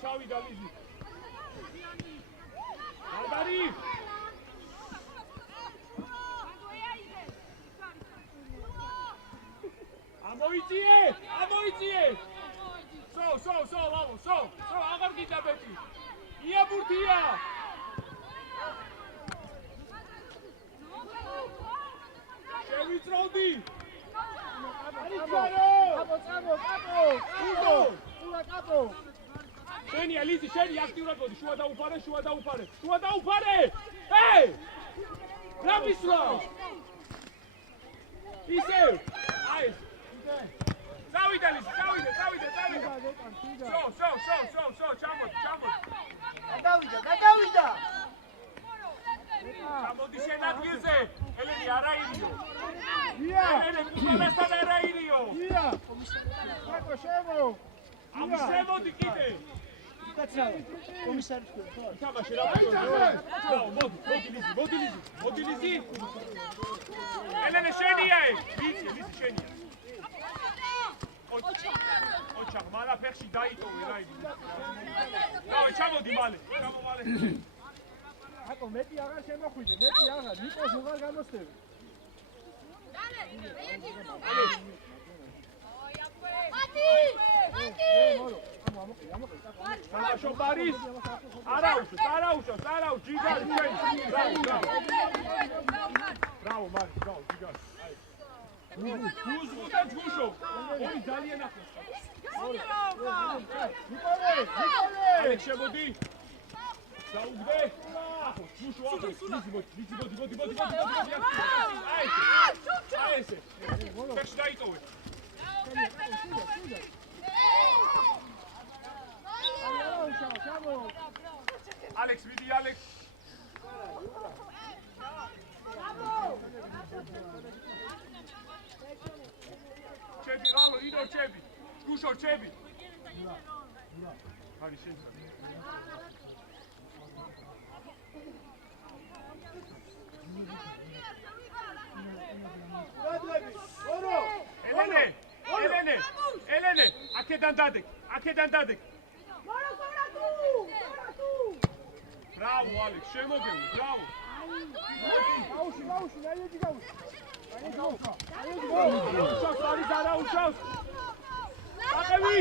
ჩავიდა ლიზი. მანდარი. ამოიწიე. სო, ლავო, სო, აღარ გიდაბეთი. იაბურთია. შევიწროვდი. კაპო. შენია ლიზი, შენი აქტიურად მოდი, შუა დაუფარე. ჰეი! რა მისვლა? ისევ. აი. წავიდა ლიზი, წავიდა. სო, ჩამოდი. გადავიდა. ჩამოდი შენ ადგილზე. ელენი არა ირიო. ელენი კუსალასთან არა ირიო. ამის შემოდი კიდე. კომისარი თქვენ. თამაში რა მოდი ლიზი. ელენე შენია ეს. ლიზი შენია. ოჩა, მალა ფეხში დაიტოვე რა იგი. დავე ჩამოდი მალე. აკო მეტი აღარ შემოხვიდე, ნიკოს უღარ გამოსწევი. სამაშო ბარის არაუშავს ჯიგარი ჩვენ ბრავო მარი ჯიგარი გუზღუდა ჯუშო ორი ძალიან ახლოს ნიკოლე შემოდი დაუგდე ჯუშო ახლოს მოდი აი ესე ფეხში დაიტოვე Alex, vidi Alex. Cebi, Ralo, ido Cebi. Kušo Cebi. Hadi şimdi. Elene, akedan dadek. Bravo Alex, შემოგევი, bravo. აუში, აიედი გაუში. უშავს, არის არა უშავს. აყევი.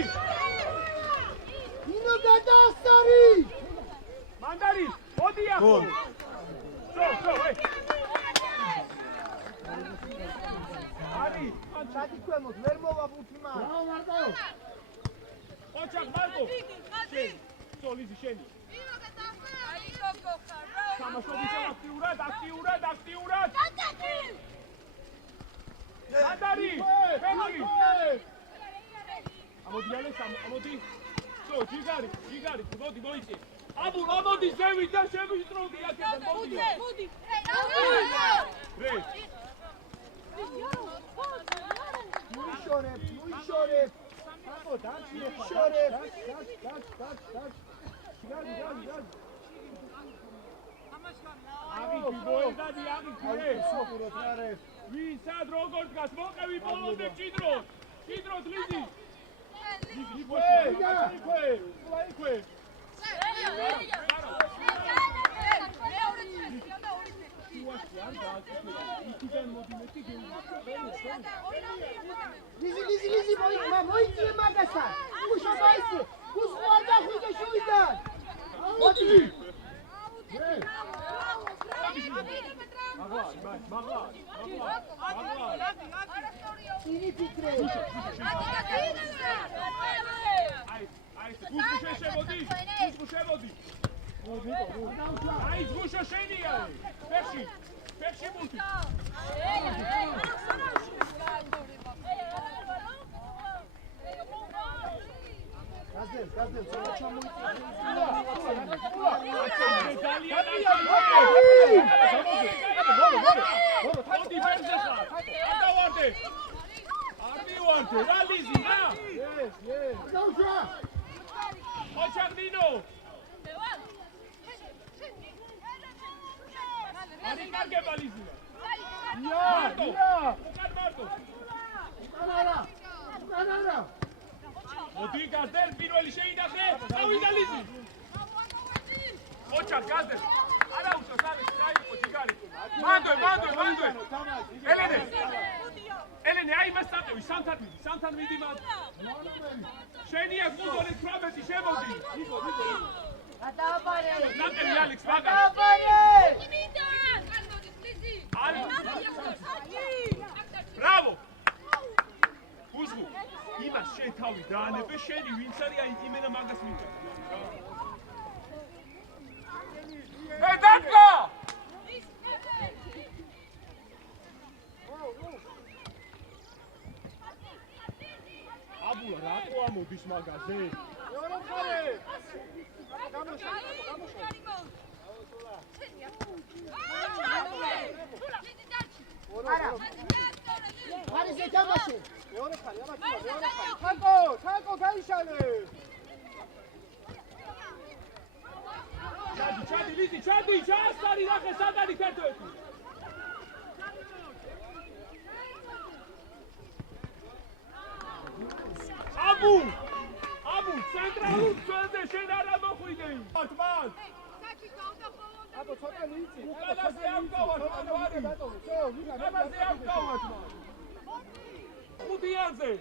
ინო გადაასარი. მანდარი, მოდი ახლა. სო, ე. არის, ჩატი ქვემოთ, ვერ მოვა ბუთმა. ბრავო მარტო. ოჩაკ მარტო. სო, ლიზი შენი. სამაშობი აქტიურად. მანდარი, ფეხი. ამოდი. სო, ჯიგარი, მოდი მოიწე. ამოდი ზევით და შემისტროდი აქედან, მოდი. რე. მუიშორებ. აკო, დამშორებ. გაგი. აგი გოედადი სოფუროთ რარე. ვისად როგორ დგას მოყევი ბოლომდე ჭიდროთ ლიზი. იქვე. ლიზი მოიწიე მაგასთან. უშო მოიწიე. უსხوار დახვიდე შუიდან. მოდი. მაგლა. წინი ფიქრე. აი, გუშო შემოდი. აი, გუშო შენია. ფეხში მულტი. გაზდელ, ჩამოიწია. მოდი ფერზე ხარ. ადავარდე. არ მივარდე, რა ლიზი, რა? დაუშვა. ოჩაგდინო. არი კარგება ლიზი. მარტო. უკან არა. მოდი გაზდელ პირველი შეინახე წავიდა ლიზი ოჩა გაზდელ არა უშავს არის დაიყო ჯიგარი მანდო ელენე აი მას წაყევი სამთან მიდი მანდ შენია გუნდოლის 18 შემოდი ნიკო გადააბარე ნაკები ალექს მაგას ბრავო უზღუ იმას შენ თავი დაანებე შენი ვინც არის აი იმენა მაგას მიყვება დაკო აბულა რატო ამოდის მაგაზე მეორე მხარე გამოსა ხარისე თამაში მეორე მხარე თაკო გაიშალე ჩადი ლიზი ჩასტარი ნახე სადარი ქერთოეთი აბუ ცენტრალურ ძველზე შენ არ ამოხვიდე მან აბო ცოტა ლიცი უკანაზე ამკავარ მანვარი უკანაზე ამკავარ მან 5-იანზე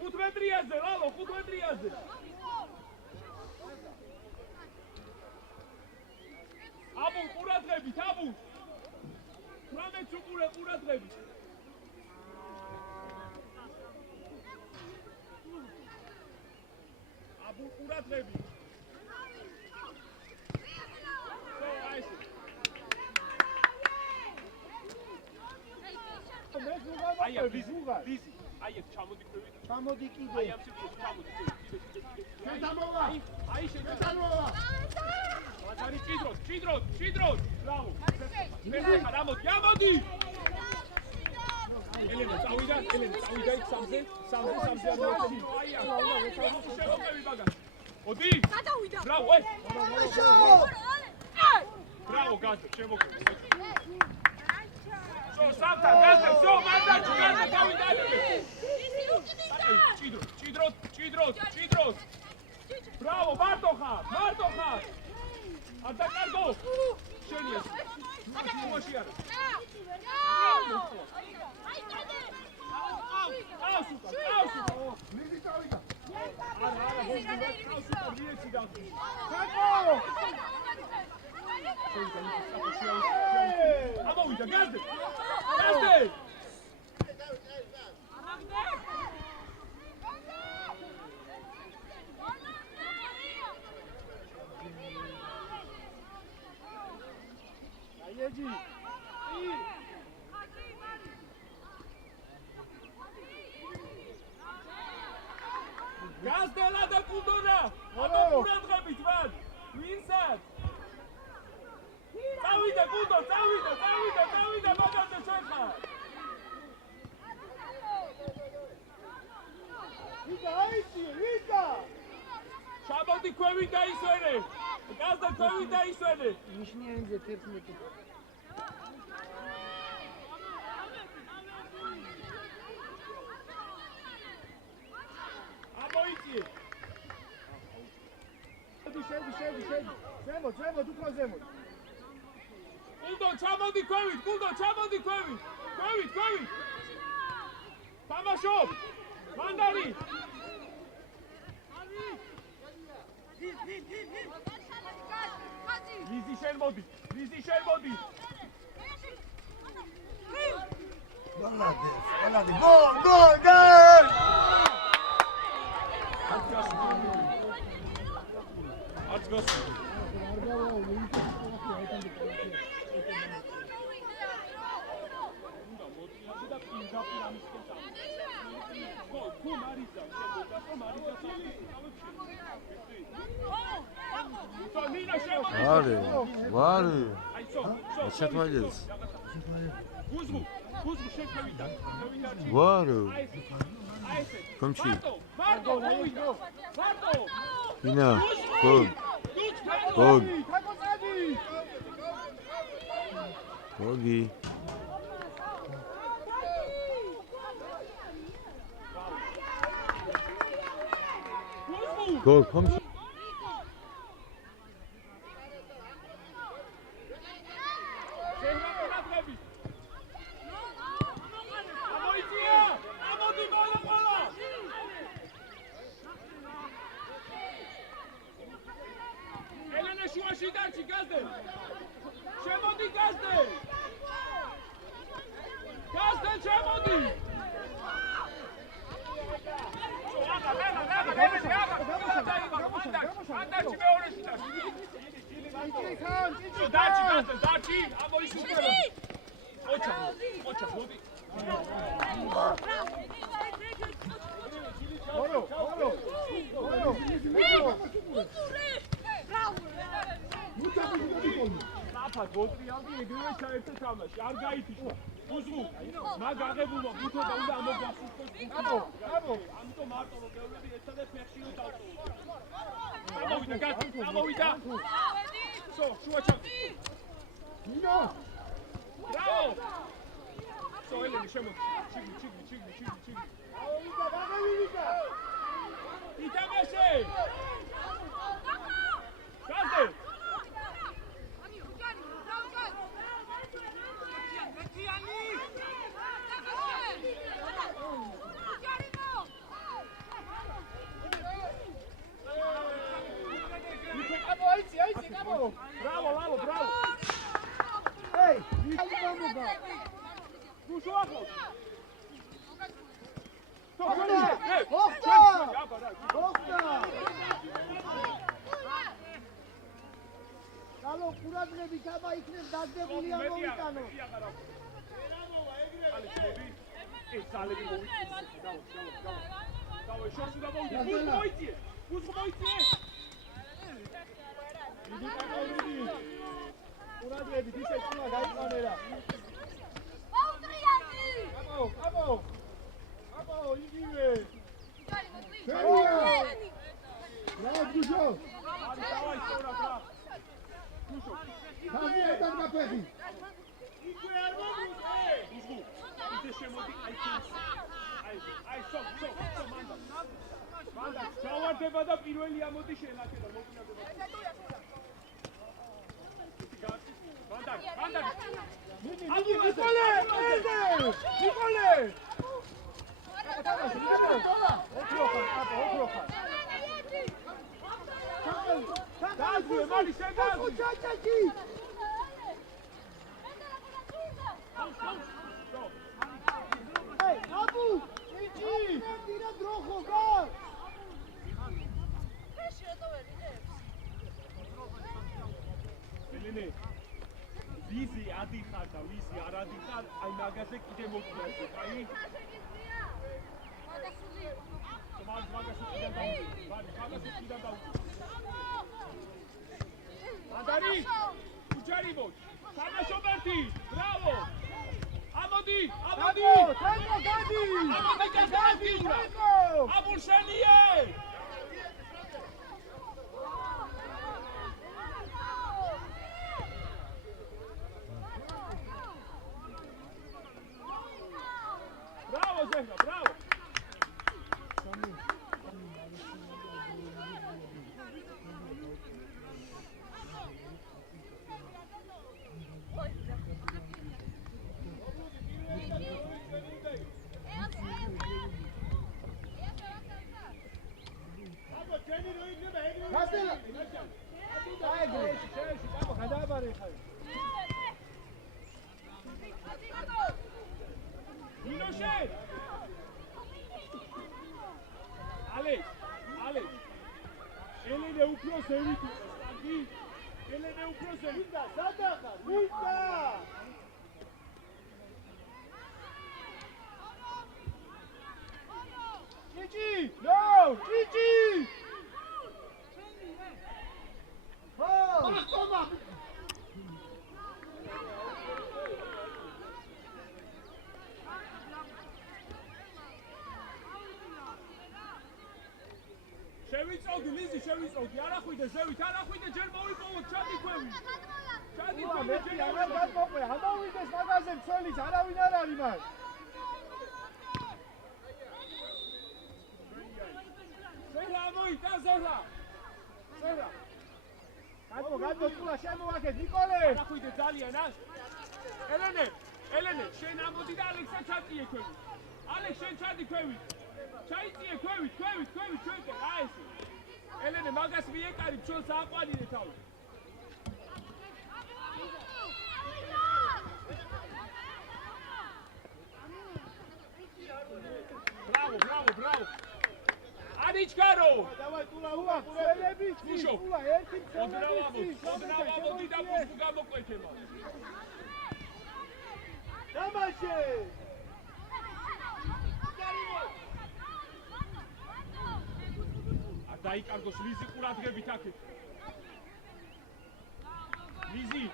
5 მეტრიაზე ლალო 5 მეტრიაზე აბუ ყურადღებით აბუ 18 ყურადღებით აბუ ყურადღებით აი ვიზი აი ეს ჩამოდი ქვევით ჩამოდი კიდე აი ამ სიტყვას ჩამოდი კიდე შეთამოვა აი შეთამოვა მაგარი ჭიდრო ბრავო მეხა გამოდი ელენა წავიდა იქ სამზე ამოდი აი შემოყევი მაგას მოდი გადავიდა ბრავო ბრავო გასწ შემოყევი სამთან გასწ მანდაჩი გავიდა ჭიდრო ბრავო მარტო ხარ ატაკარგო შენია მოში არა აუსუკა ლიზი წავიდა არა აუსუკა მიეცი გასული თაკო ამოვიდა გაზდე აიეჯი გაზდელა და კუდორა აბა ყურადღებით მან ვინსაც წავიდა კუდო წავიდა მაგაზე შეხა ვიდა ჩამოდი ქვევი დაისვენე გაზდა ქვევი დაისვენე ნიშნიანზე 11 ამოიწიე შედი ზემოთ უფრო ზემოთ კუდო ჩამოდი ქვევით თამაშობ მანდარი ლიზი შენ მოდი Balade, gol! არც გასული Vale. Așa faceți. Vale. Cum și? Bine. Gol. Gogi. გოლ კომში. არ გაითიშა. უზღუ. მაგ აღებულმა ბუთობა უნდა ამოგასულოს. ამიტომ მარტო რომ გეუბნები ერთადე ფეხშიო დავწო. ამოვიდა გასა, ამოვიდა. სო, შუა ჩა. ნინო. ბრავო. სო, ელენი შემოდი. ჩიგი. ავიდა, დაგევიდა. იტამაშე. გასდე. Bravo, Lalo, bravo! Ei, vamos, vamos! Puxa o arroz! Lalo, qurადღები ჩაბა იქნებ დაძებული ამოვიტანო. სალები მოვიწია. დავა, შორსი დამოვიდა. მოიწია. დიდი კამერები. ყურადღებით ისე წინა გაიყვანერა. აუტრიანი! აბო, იგივე. რა გუშო? არის დავაი სწორად რა. გუშო. დაგიეთან გაფეხი. იქვე არ მოგუწე. გუშო. ისე შემოდი აი სო მანდა. გავარდება და პირველი ამოდი შენაკე და მოკინადება. Manda! Nicole! ვიზი ადიხარ და ვიზი არ ადიხარ, აი მაგაზე კიდე მოკიდე, აი? მაგაზე კიდე დავუძე. Andari! Ucharibos! Sanashobati! Bravo! Amodi! Tango, Gadi! Amodi Gadi! Abursaniye! Bravo, Zehra, bravo! შევიწოდი, არ ახვიდე ზევით, არ ახვიდე, ჯერ მოვიპოვოთ, ჩადი ქვევი. ჩადი ქვევი, ჯერ არ გადმოყვე, ამოვიდეს მაგაზე მცველის, არავინ არ არის მას. ზელა დავით და ზორა. ზორა. გადმო, კულა შემოაკეთ, ნიკოლე. არახვიდე ძალიან ა. ელენე, შენ ამოდი და ალექსა ჩაწიე ქვევით. ალექ შენ ჩადი ქვევით. ჩაიწიე ქვევით, ჩვენ რა ესე. ელენე მაგას მიეკარი, ჩვენ საყვანინე თავი. Bravo. Arichkaro! Давай, кула, селების Უშო. კულა, ერთი ოდნავ და პუსკუ გამოკვეთება. დამაშე! დაიკარგოს ლიზი ყურადღებით აქეთ. ლიზი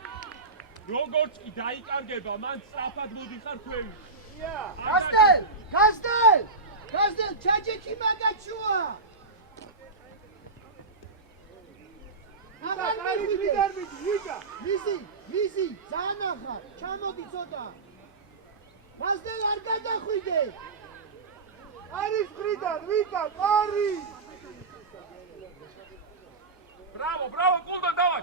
როგორც კი დაიკარგება, მან სწრაფად მოდიხარ ქვევით. Gazdel, çaceki magaçua. Lizi, zanaxa, çamodi zoda. Gazdel arkada xuyde. არის ხრიდან, ვიკა, ყარი! Bravo, Kulda, давай!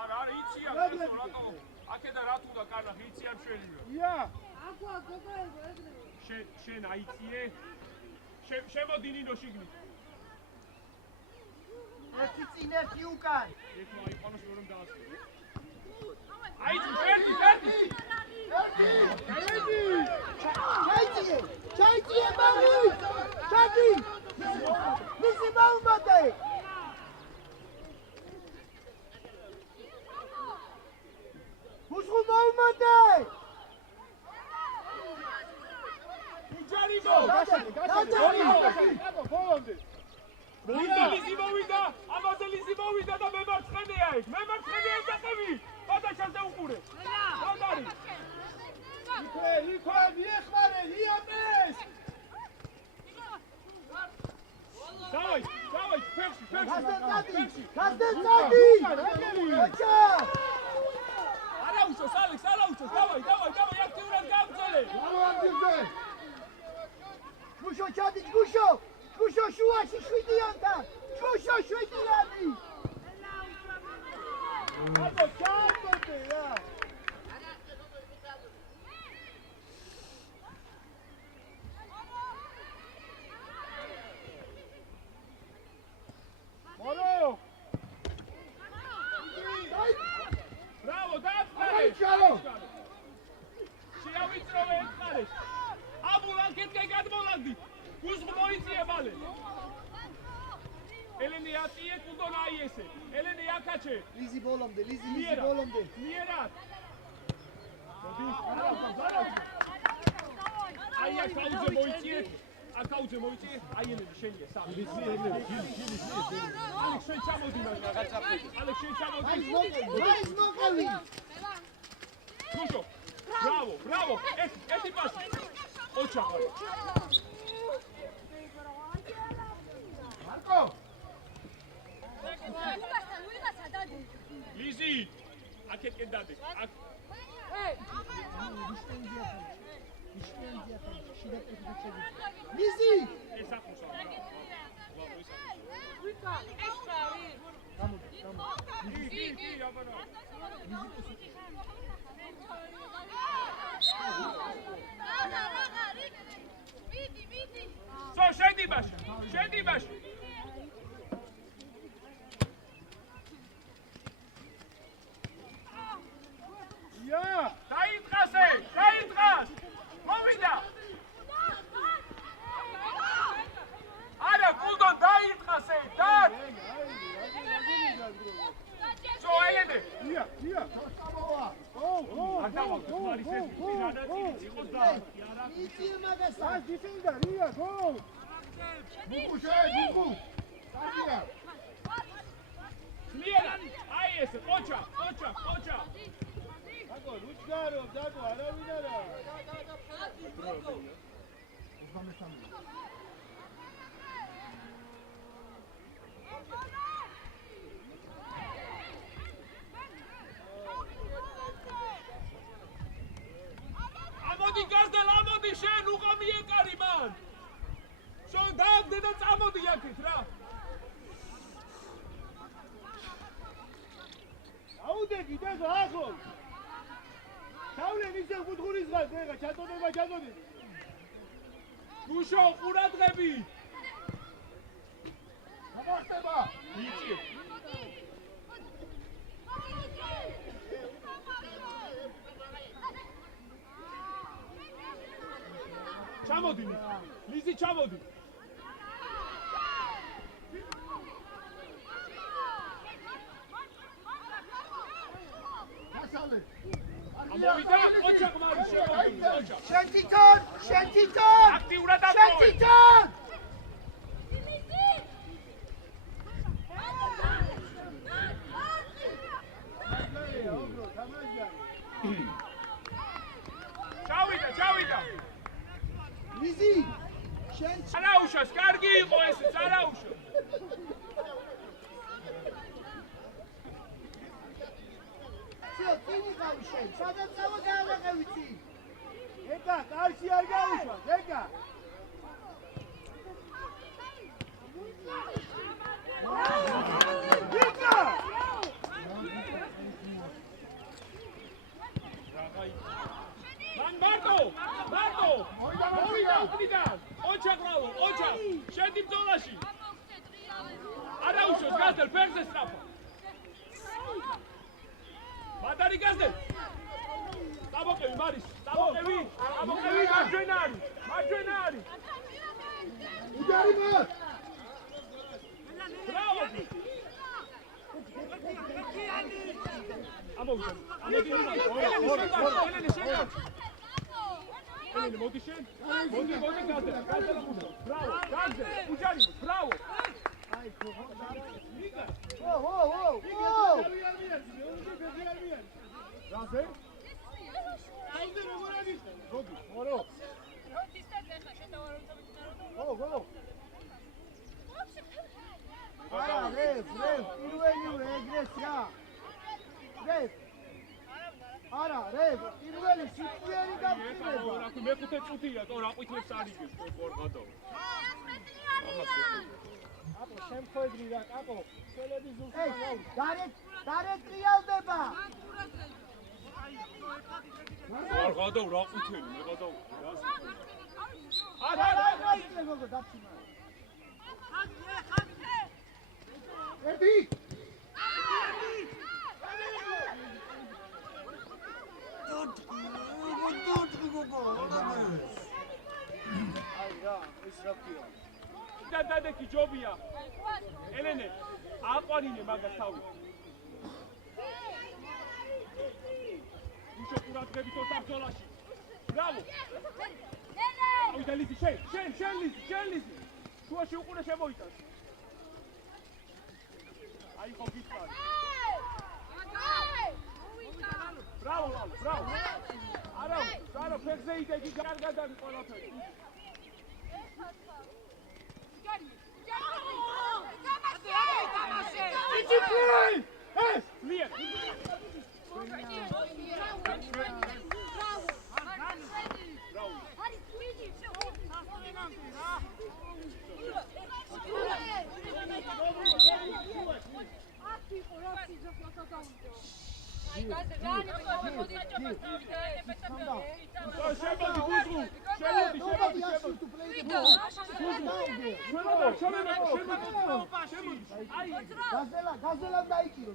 არა, იცია, რატო? აქედა რა თუნდა კარნახ, იცია მშვენივრა. ია! შენ აიწიე. შემოდი ნინო შიგნით. ერთი წინ ერთი უკან. ეხლა აიყვანოს რომ დაასწრო. აიწი, ერთი! ჩაიწიე, მამი! ჩადი! მისი მაუმატე! Უსხუ მაუმატე! უჯარიბო! ბოლომდე! ლიზი მოვიდა! ამაზე ლიზი მოვიდა და მემარცხენეა ეგ! მემარცხენეა დაყევი! გადაშალდა უყურე! გადარი! იქვე, მიეხმარე, იაპეს! დავაი, ფერში! Gazdel წადი! ოჩა! არა უშოს, ალექს, დავაი, აქტიურად გამწელე! Guşo çadı, Guşo şuaşı şuydiyanda! Guşo şuydiyandi! Აბა, ჩააბოდე რა! მორო! Bravo, დააწყარე! შეავიწროვე ეხარეს! აბულან კეთკე გადმოლაგდი! გუსღ მოიწიე ბალე! ელენე აწიე, კუდონ აიესე! ელენე აკაჩე! Lizi bolomde, Lizi bolomde! მიერად! აი აკაუძე მოიწიე, აი ელენე შენია სამი. ალექ შენ ჩამოდი მაგრამ გაწაფრი. ალექ შენ ჩამოდი. Მაის მოყევი! გუშო! Bravo! ერთი პასი! ოჩა! მარკო! ლიზი! აქეთკენ დადე. აქ. Lizi! ეს ახლოს არა. კი, აბანა. So, შედი ბაში. ია! დაიწყას! მოვიდა! არა, კულდონ დაიწყასე, დად! So, ელენე! ია! Lizi magasa! აი, დიფინდა, რია, გო! გუკუ! საგია! მიერად! აი ეს, ყოჩა! დაგო, რუჩგარო, არავინ არა! ამოდი გაზდელ გავხდე და წამოდი აქეთ რა. აუდეგი და ახო. ჩავლენ ისე კუთხურის ღაც ეხა ჩაწოდება. გუშო ყურადღები. გამახტება. იცი. ჩამოდი. ლიზი ჩამოდი. გასავლე. ამოვიდა ოჩახ მარი შემოდი ოჩახ. შენ თვითონ აქტიურად შენ ამოვიდა. თვითონ ჩავიდა. ლიზი შენ არაუშოს, კარგი იყო ეს, არაუშო. ცო წინი გავი შენ სადაც წავა გააღებიცი ეკა კარში არ გაუშვა ეკა მარტო მოვიდა უკნიდან ოჩახ შედი ბრძოლაში არაუშოს გასდელ ფერზე სწრაფა მადარი გასდელ დაბოყევი მარის დაბოყევი მარჯვენა არის უჯარი მოთ ბრავო ამოვიდა ელენი შენ ელენი მოდი შენ მოდი გასდელ ბრავო გასდელ უჯარი ბრავო რაზე? აიდე როგორ არის? როდი? მორო. რევ, პირველივე ეგრეს რა. რევ. არა, რევ, პირველი სიტყვიერი გამწირება. მეხუთე წუთია, თორ აყვითლებს არ იგებს ყორღადო. აკო შემთხვევრი რა, აკო. ხელები ზურს ეი, გარეთ ტრიალდება. ყორღადო რა ყვითელი, მეყადო. არა, ისე გოგო დაფინა. ერდი. აი რა, ეს რა ქვია? დადეკი ჯობია. ელენე, აყვანინე მაგას თავი. უშო ყურადღებით ორთაბრძოლაში. ბრავო. ავიდა ლიზი, შენ ლიზი. შუაში უყურე შემოიტანს. აი ხო გიწყარი. ბრავო, ბრავო. არა, ფეხზე იდეგი კარგად არის ყველაფერი. იცი პლეი! ეს! მიერ.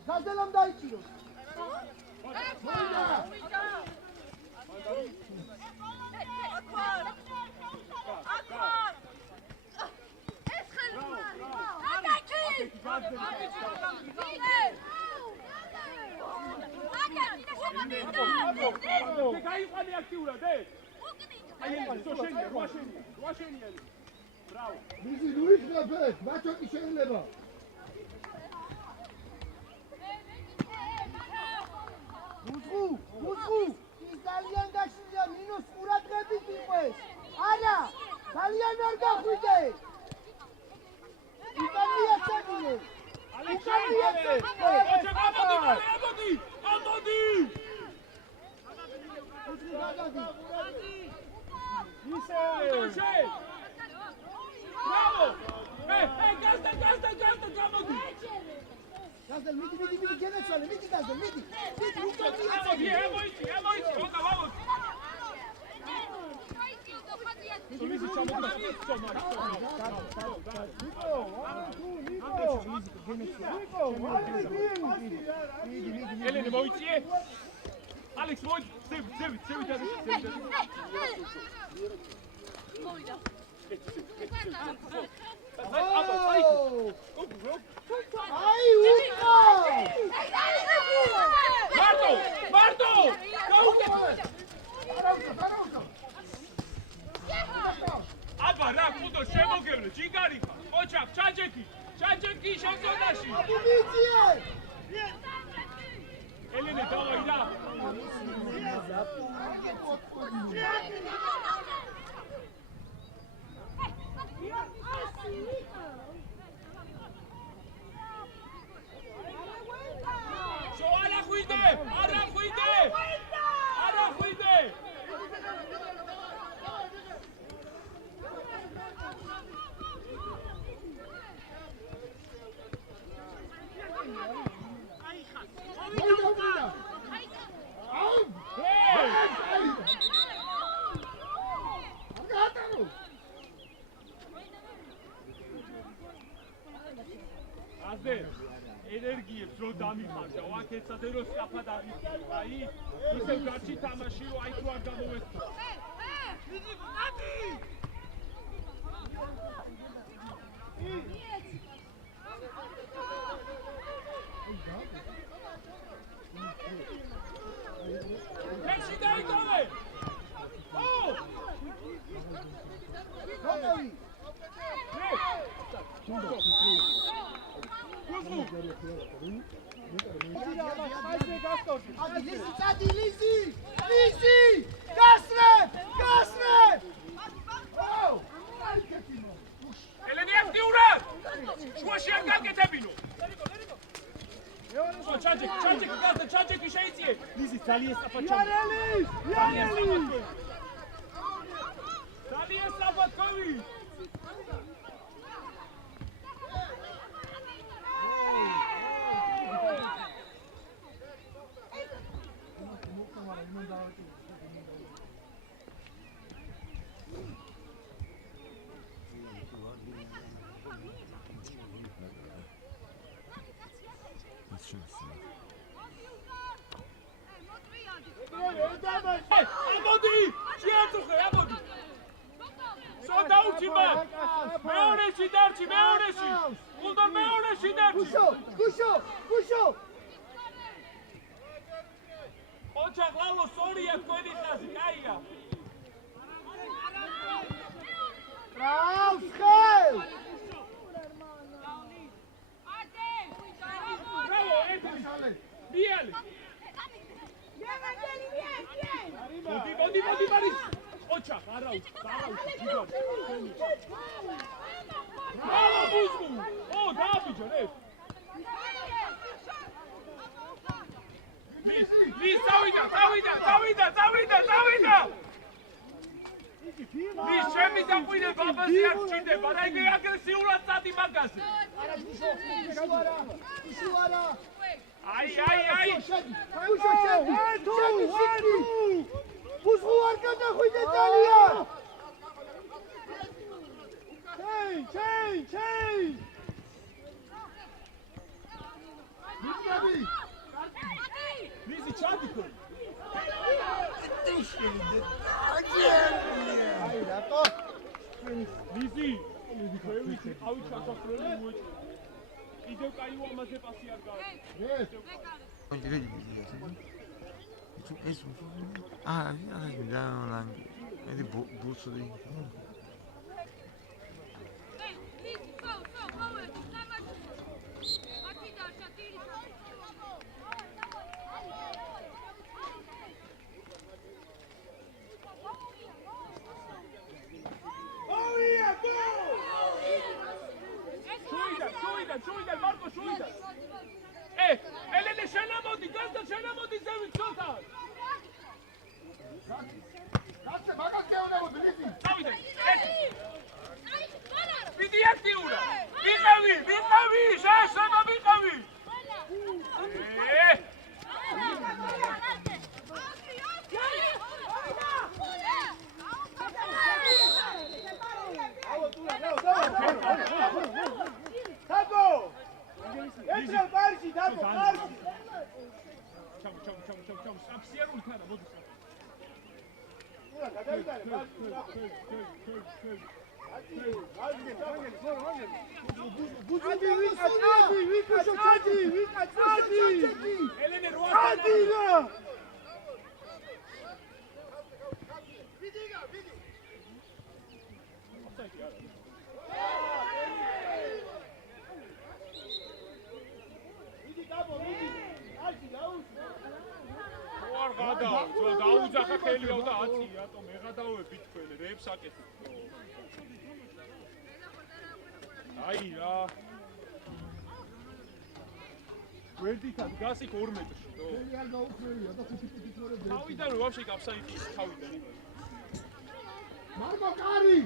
გაზელამ დაიჭიროს. გაიყვანე აქტიურად, აი ეს რვა შენია. ბრავო. ლიზი, ნუიხნაფეთ, მაჩოკი შეიძლება. უძღუ, ის ძალიან გაშლია, მინუს ყურადღებით იყოს. არა, ძალიან არ გახვიდე. იტალია ჩაგინე. ამოდი! ისე! ბრავო! გამოდი. გაზელ მიდი გენაცვალე, მიდი გაზელ, მიდი. მიდი უკვე გამოდი, ემოიცი, მოკა ვამოდი. Lizzy, ჩამოდი. ელენე მოიწიე. ალექს მოიწ, ზევით მოვიდა. აი უკა! მარტო! აბა რა კუდო შემოგევნე ჯიგარი ხარ ოჩახ ჩაჯეკი შენ ზონაში აბი მიძიე ელენე დავაი რა შო არა ხვიდე ენერგიებს რო დამიხარჯა, ვაკეთსადე რო სწაფად აღიქვა, აი, ისევ გაჩი თამაში რო აი თუ არ გამოვეცო. ეში დაიტოვე! ო! რომელი? Lizzy! Gasre! ელენე აქტიურად! შუაში არ გაკეთებინო! ჩაჯეკი შეიწიე! ლიზი, ძალიან სწაფად ძალიან სწაფად ხოვი! ამოდი! შეაწუხე, ამოდი! სოდა უჩიბა! მეორეში დარჩი! გულდან მეორეში დარჩი! გუშო! ოჩახ ლალო სორია თქვენი ხაზი, კაია! Raus, Gel! Bravo, Edri! Biel! Modi, Maris! Ocha, arau, Bravo, Buzmu! Oh, Davijon, Lis, Davida! Lis, ჩემი დაყვინე ბაბაზე არ გჭირდება, და იგი აგრესიულად წადი მაგაზე. არა, გუშო არა. აი. გუშო შედი. ბუზღუ არ გადახვიდე ძალიან. ჩეი. მიდი. Lizzy, ჩადიქო. აი რატო? Lizzy, ხევით ყავი ჩასახლელი უეჭი. კიდევ კაი უამაზე პასი არ გავა. შუიდან, მარკო, შუიდან. ელენე შენამოდი, გასდა შენამოდი ზევით ცოტა. გასცე, მაგას გეუნებოდი, ლიზი. წავიდე. პიდი აქტიურა. ვიყავი, შენ. ეტრა კარში დაბო კარში ჩამ აფსიერული თანა მოდი ურა გადავიდარე ბუძი ვიკაცი ელენე როა დაუძახა ხელიაო და 10 რატომ ეღადაოები თქვენ რეებს აკეთებ აი რა ვერდითად გასიქ 2 მეტრში დო არ გაუხრია და 5 ფუტით მორე თავიდან ვაფშე გაფსაიტის თავიდან მარკო კარი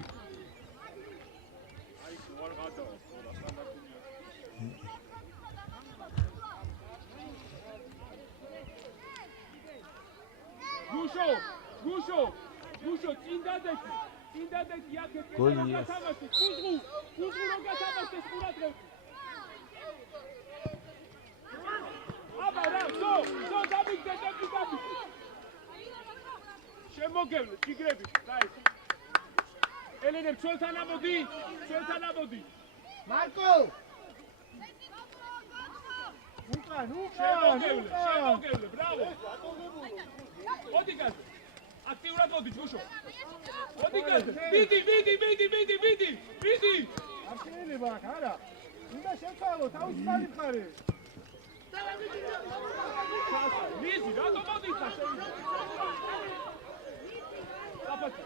აი ვარ გადაო რა სტანდარტულია გუშო წინდადეთი აქეთ გათამაშეს კუზღუ რო გათამაშეს ყურადღებით აბა რა ზო დამიგდე შემოგევლე ჩიგრები დაი ელენე ჩვენთან ამოდი მარკო შემოგევლე ბრავო მოდი გასე აქტიურად მოდი ჯუშო მოდი გასე მიდი არ შეიძლება არა უნდა შევცვალო თავის მალი მხარე მიდი რატომ მოდი ხარ აფატი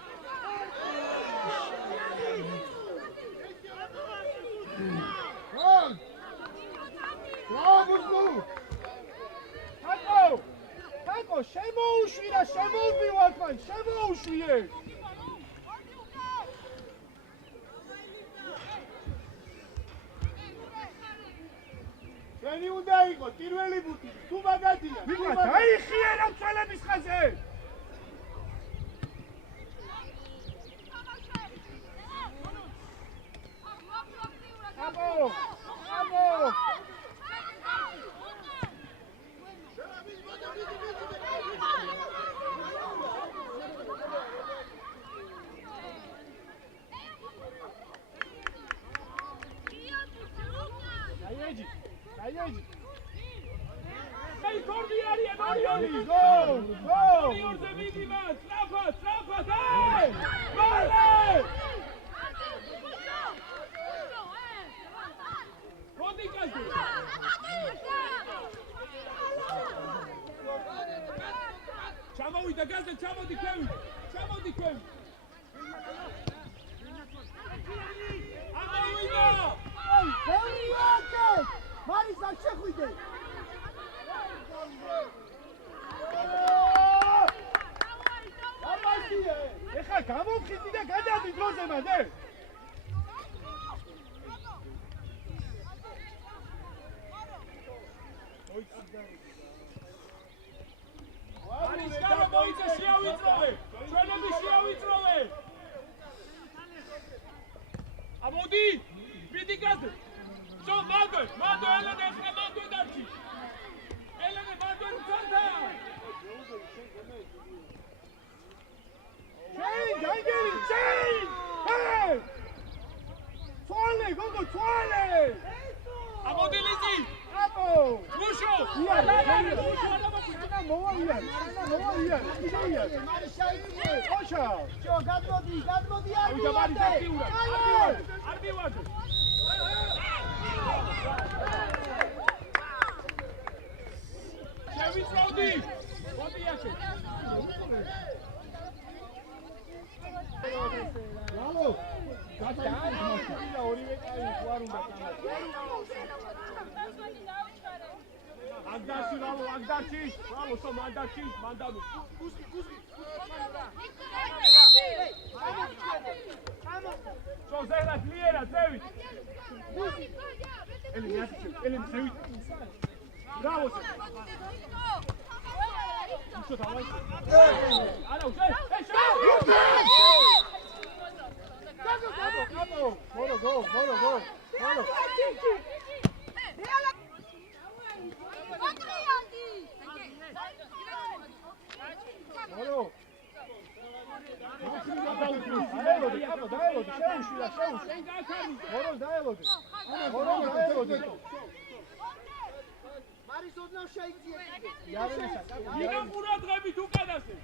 Tako, შემოუშვი და შემოვდივართ მან, შემოუშვიე. შენი უნდა იყო პირველი ბუთი, თუ მაგადია. ვიღა დაიხიერა მცველების ხაზე. აბო. Ayeci. Hey, Cordiari, Marioni! Go! Orze Vidiman, strapa, dai! Vale! Rodi Kaldi! Chamavida, Gazda, chamo di Kevin! Amavida! მარის არ შეხვიდე. ეხლა გამოვხიზდი და გადადი დროზე მანდე. არის გამა მოიწე შეავიწროვე. ჩვენები შეავიწროვე. ამოდი! მიდი გასე. So, Mando, Elene, Mando Darci. Elene, Mando Ruzanda. Chain! Hey! Twale, go, twale! Amodi Lizzy. Abo! Rusho. მარის შეიწიე. ოშა! შო, გადმოდი, არ მივარდე. შევიწროვდი. მოდიაშე. ბრავო! გადაიწყდა ორივე კაი ვარ უნდა თანაც. Agdashi, bravo, Agdashi! Bravo, som Agdashi, mandado. Što Zehra, Klijera, Cević! Elim, Cević! Bravo se! Što davaj? Ana, uđaj! Kapo! Moro, go! შენ გაქარი. ხოროს დაელოდე. ხოროს დაელოდე. მარის ოდნავ შეიძიე. ნინო ყურადღებით უკანასე.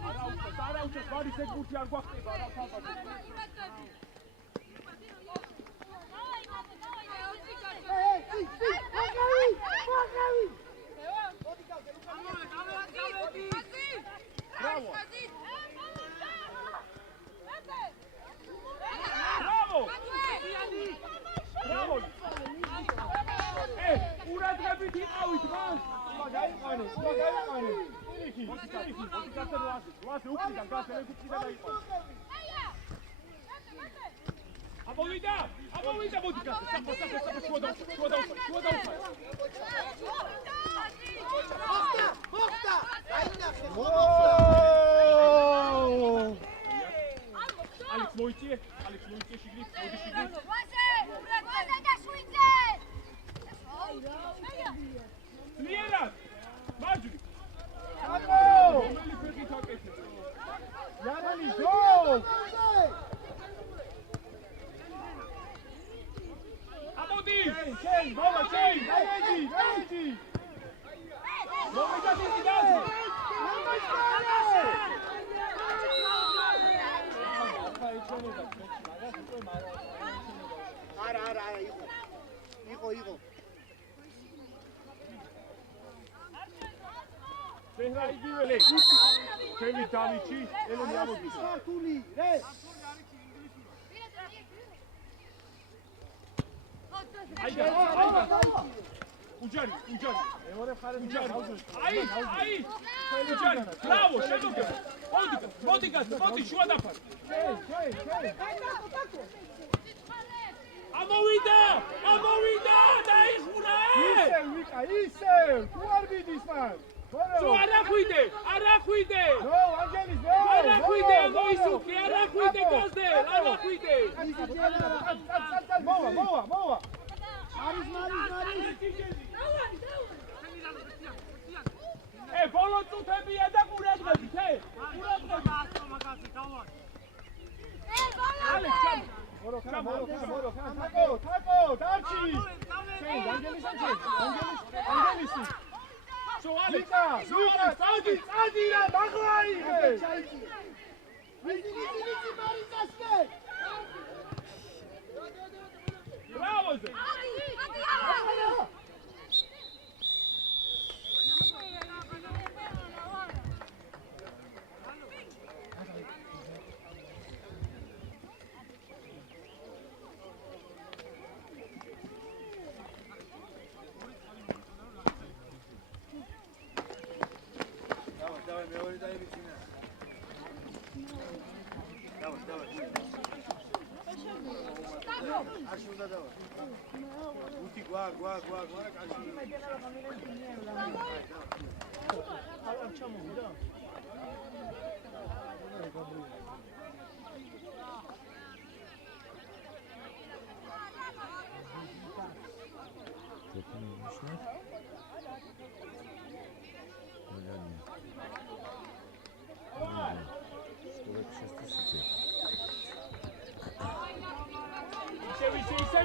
არა უჩეს მარის ეგ არ გვახტება რა თამაში. Bravo! ყურადღებით იყავით მას. გაიყანე. ნიკი. ლასე უკიდან გასე უკიდან დაიყო. ამოვიდა მოდი გასე. საფო შუა დაუხარ. მოხდა! აინახე. ალექს მოიწიე შიგნით, მოდი შიგნით. ლიერად! მარჯვნივ. რომელი ფეხით აკეთებს? Yanani, go! ამოდი! Change, Baba, change! Ready! მომიდა დიდი გაზი! არა, იყო. ზეհრა იგივე ჩემი დამიჩი ელენი ამოდის ქართული რე აიგა უჯარი მეორე მხარე აი უჯარი ბრავო შემოგება მოდი შუა დაფარ ამოვიდა დაიხურა ისევ თუ არ მიდის მან Zo arakhide! No, Angelis, no! Arakhide, Moisuki, arakhide gazde, arakhide! Moa! Maris! ბოლო წუთებია და ყურადღებით, ალექ, ჩამო! Taco, Darchi! Angelisi! So Alex, წადი რა მაღლა იღე. ვიცი მარის ასკე. Bravo!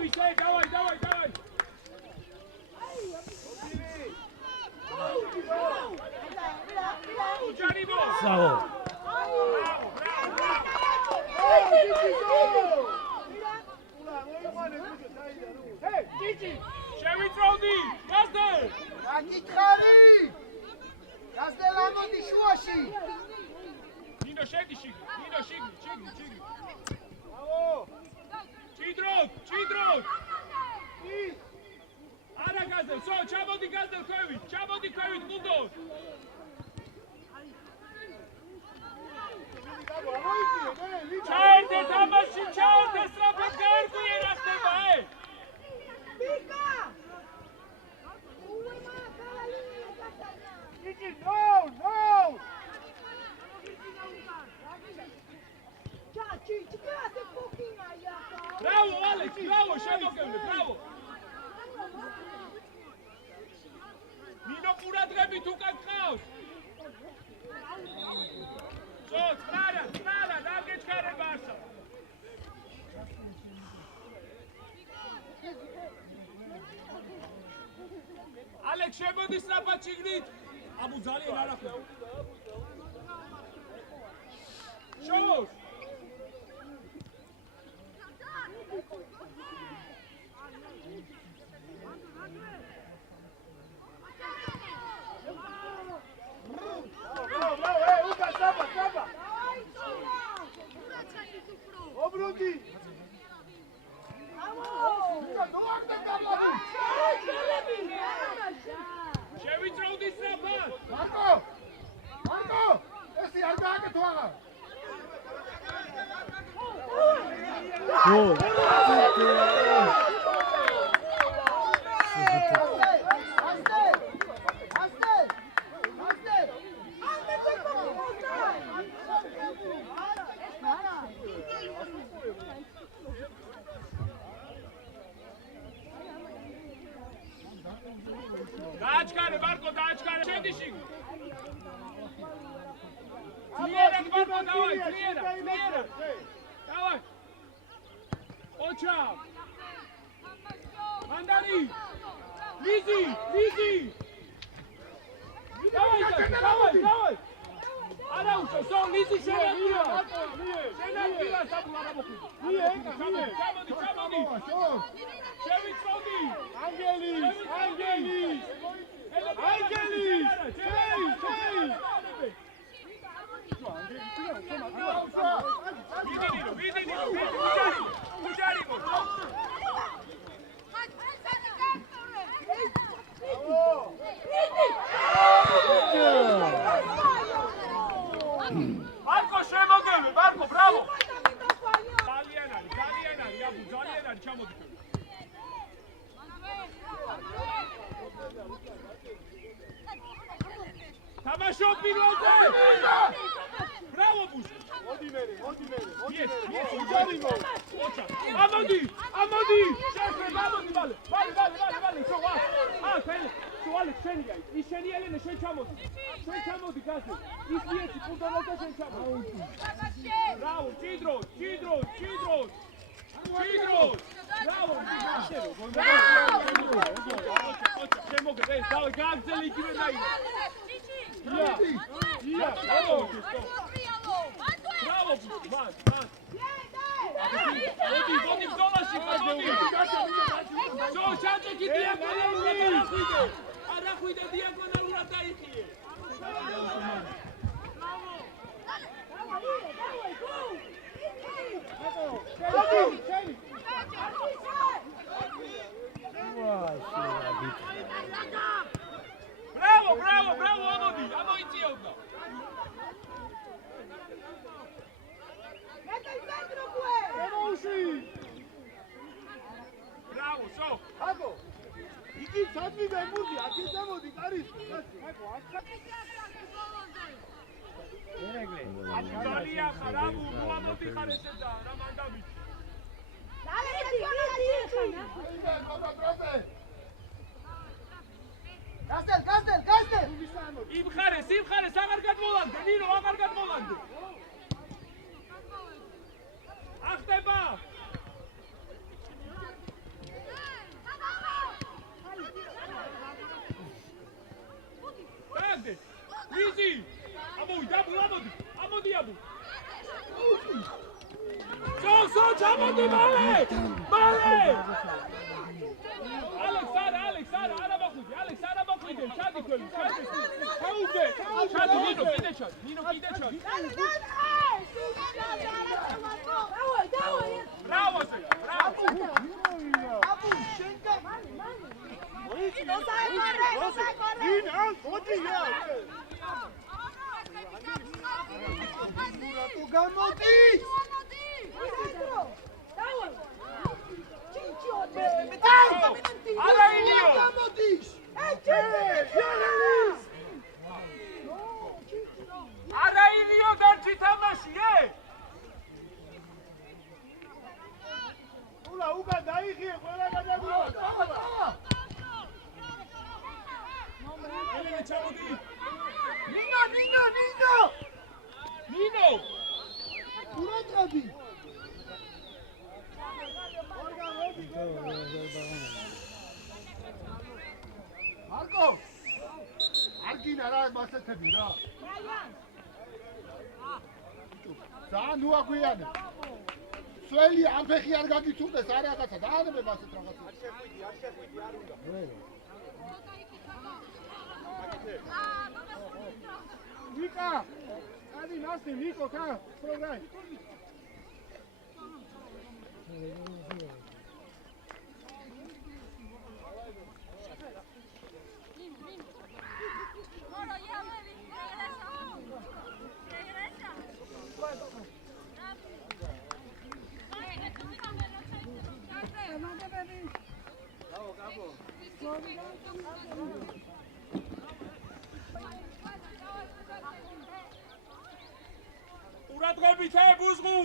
Висей, давай! Уджаримо! Bravo! Hey, Gigi! შევიწროვდი! გასდე! აკითხარი! გასდე ლამოდი შუაში! ნინო შედი შიგნით! Bravo! ჭიდროდ! არა გაზელ, ჩამოდი გაზელ ქვევით, გუნდოს! ჩაერთე თამაში, სწრაფად გაერკვიე რა ხდება, ბიკა! Gigi, no! Bravo, Alex! Bravo, შემოგევლე, bravo! ნინო ყურადღებით უკან ყავს! წრალად, არ გეჩქარება არსა. ალექს შემოდი სწრაფად შიგნით. აბუ ძალიან არ ახლა. შოუს. ობრუნდი. შევიწროვდი სწრაფად. მარკო, ესე არ გააკეთო აღარ. დააჩქარე მარკო, დააჩქარე. შედი შიგ. ძლიერად მარკო, დავაი, ძლიერად. დავაი. ოჩა. მანდარი. ლიზი. დავაი. არა უშო, სო ლიზი შენადგინა. შენადგინა საბუ არა მოხდი. ჩამოდი. შევიწროვდი. ანგელი. მარკო შემოგევე, მარკო, ბრავო. ძალიან არის, აბუ, ძალიან არის, ჩამოდი. თამაშო პირველზე. ბრავო ბუშ. მოდი მე. ამოდი. შეხე, ამოდი ბალე. ბალე. შო ვა. ფელი. შოალე შენი გაი. ის შენი ელენე შენ ჩამოდი. გასე. ის მიეცი პუნტონათა შენ ჩამოდი. ბრავო, ჭიდრო. ბრავო, შემოგე, დავი, გაგზელი იგივე დაიწყო. ია, ბრავო, მან. მოდი, ბოლაში, მოდი. ჩაჭეკი დიაგონალურად არ ახვიდე, დიაგონალურად დაიხიე. Bravo, ამოიწიოდა. Bravo, so. აბო. იგი სადმი გამოდი, აქ დამოდი, კარის. ძალიან ხარაბუ, მოამოდი ხარ ესე და რა მანდამი. გასდელ. იმხარეს, აღარ გადმოვანდე, ნინო, აღარ გადმოვანდე. ახტება. დაგდე. ლიზი. ამოდი, აბუ. სო, ჩამოდი, მალე. ალექს, არა მოხვიდე, ჩადი ქვევი, ჩაუდე. ჩადი, ნინო, კიდე ჩადი. Bravo! აბუ, შენ და ნინო ყურადღები მარკო არ გინა რა მასეთები რა ძალიან უაგვიანე სველი ამ ფეხი არ გაგიცურდეს არ რაღაცა დაანებებ ასეთ რაღაცა არ შეხვიდი არ უნდა ვიკა ადი მასე ვიკო კა პროგრამი ყურადღებით ბუზღუ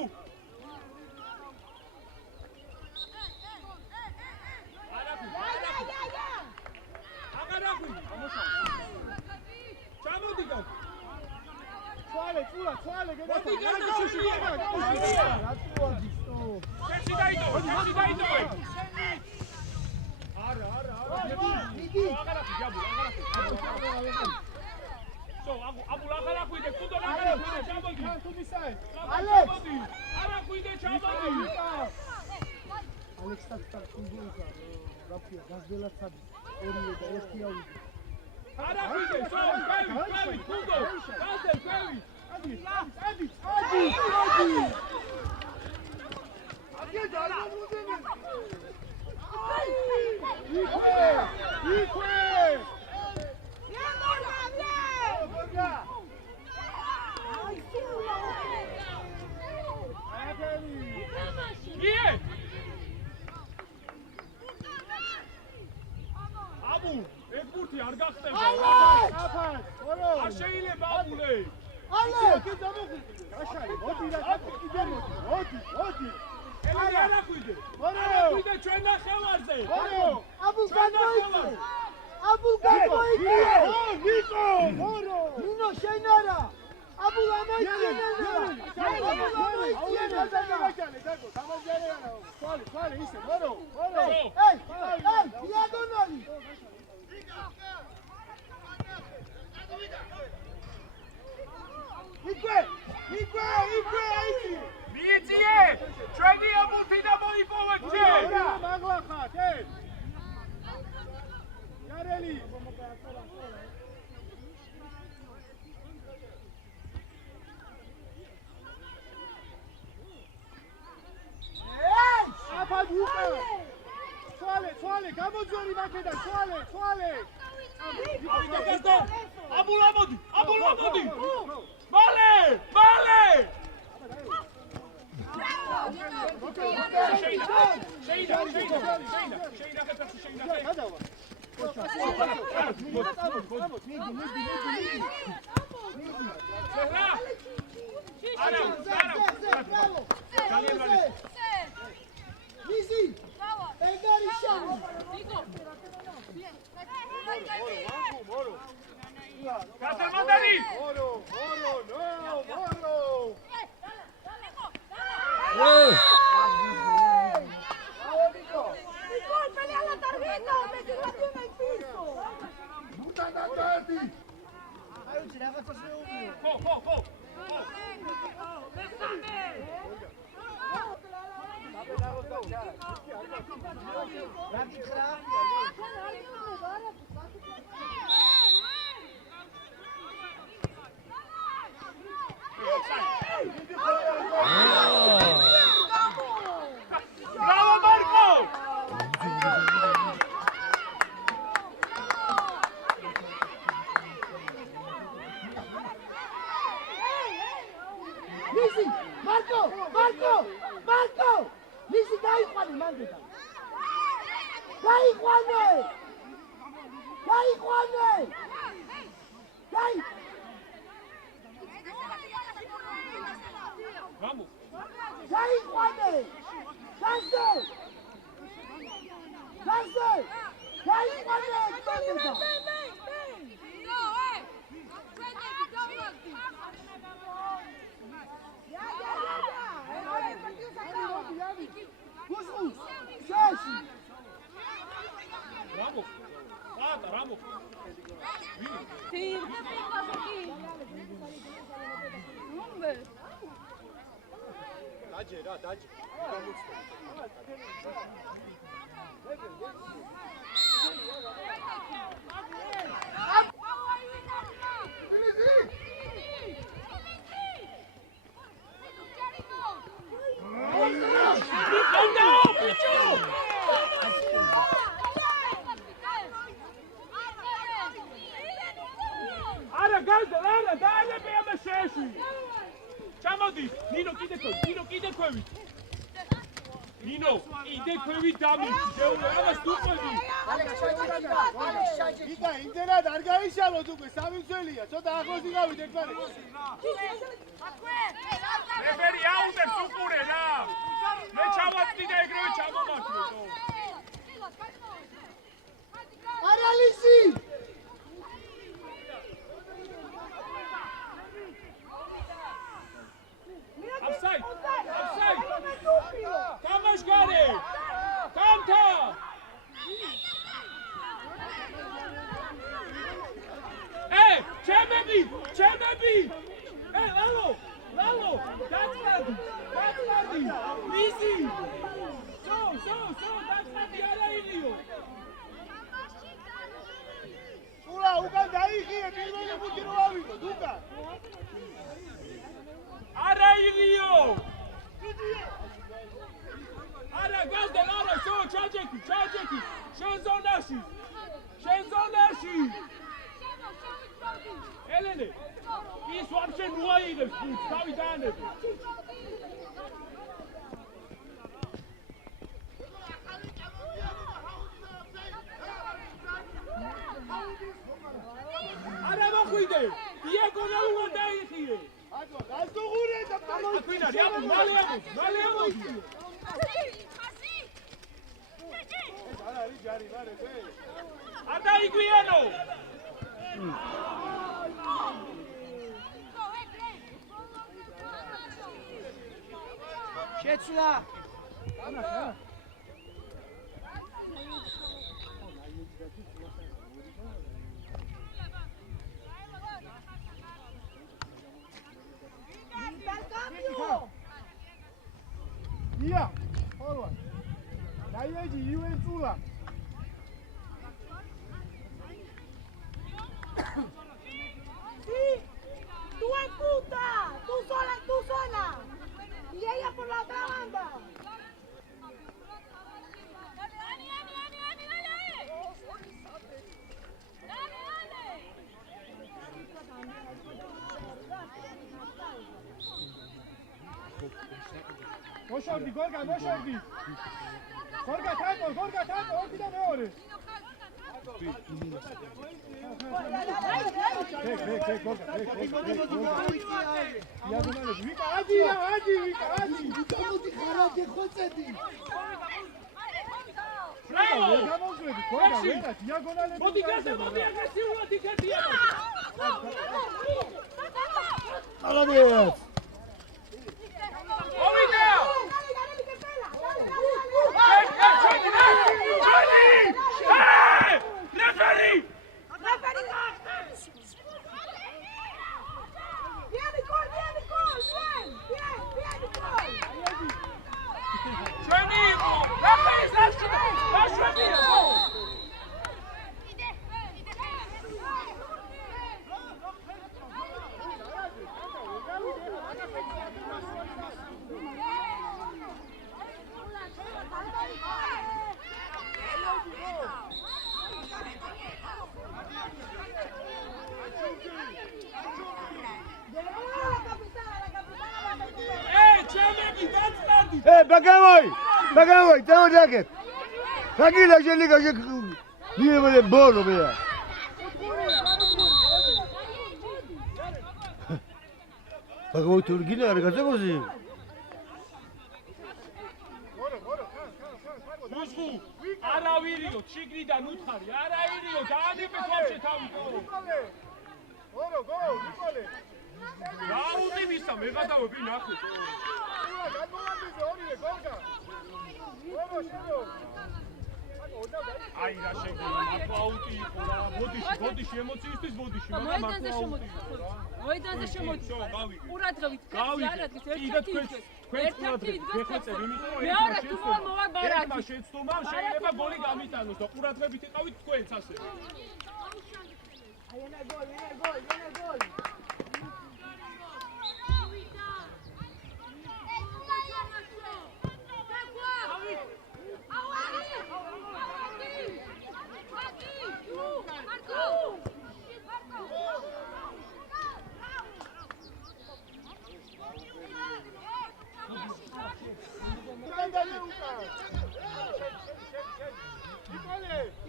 Çuale, არა გაზდა არა დაალები ამ შეეში ჩამოდი ნინო კიდე ქვევით ნინო კიდე ქვევით დამიჭი შეულე ამას დუყვები იდა იმდენად არ გაიშალოთ უკვე სამი მცველია ცოტა ახლოს იგავით ერთმანეთს რეფერი აუდებს უყურე რა მე ჩავაწდი და ეგრევე ჩამომართვე არალისი Offside! Tamash got it! Tamta! Hey! Chemebi! Hey, Lalo! That's Ladi! Easy! So, that's Ladi Arailio! ურა უკან დაიხიე პირველი მუქი რო ავიდოთ უკან Arailio! Ara gazda Lara so Chajeki! Shenzonashi! Elene! Is вообще nu aigებს ფულს, თავი დაანები. არა მოხვიდე! დიაგონალურად დაიხიე! გასუღურე და აკვინა, მალე ამოდი! არა არის ჯარი მარე ზე არ დაიგვიანო! შეცვლა ია ფორვარდ დაიეჯი იუენცულა ¡Tú es puta! ¡Tú sola! ¡Y ella por la otra banda! მოშორდი გორგა თაკო ორკიდა მეორე Bagavoy, tamo jacket. Tranquila, je liga, je vive de bolo, vea. Bagavoy turgina, ragazzi così. არავირიო, ჩიგრიდან უთხარი, არავირიო, დაანებეთ ვაფშე თავი. ნიკოლე. დაუნებისა, მეღადავები ნახე. გაგოვანდიზე ორივე გორგა. შენო. აი რა შეგვიძლია მართლა აუტი იყო რა ბოდიში ემოციისთვის ბოდიში მაგრამ მართლა აუტი იყო რა მოედანზე შემოდის ყურადღებით გავიგე ერთერთი გეხვეწერ იმიტომ რომ მეორე თუმა მოვაბარაკი ერთმა შეცდომამ შეიძლება გოლი გამიტანოს და ყურადღებით იყავით თქვენც ასე აი ენა გოლ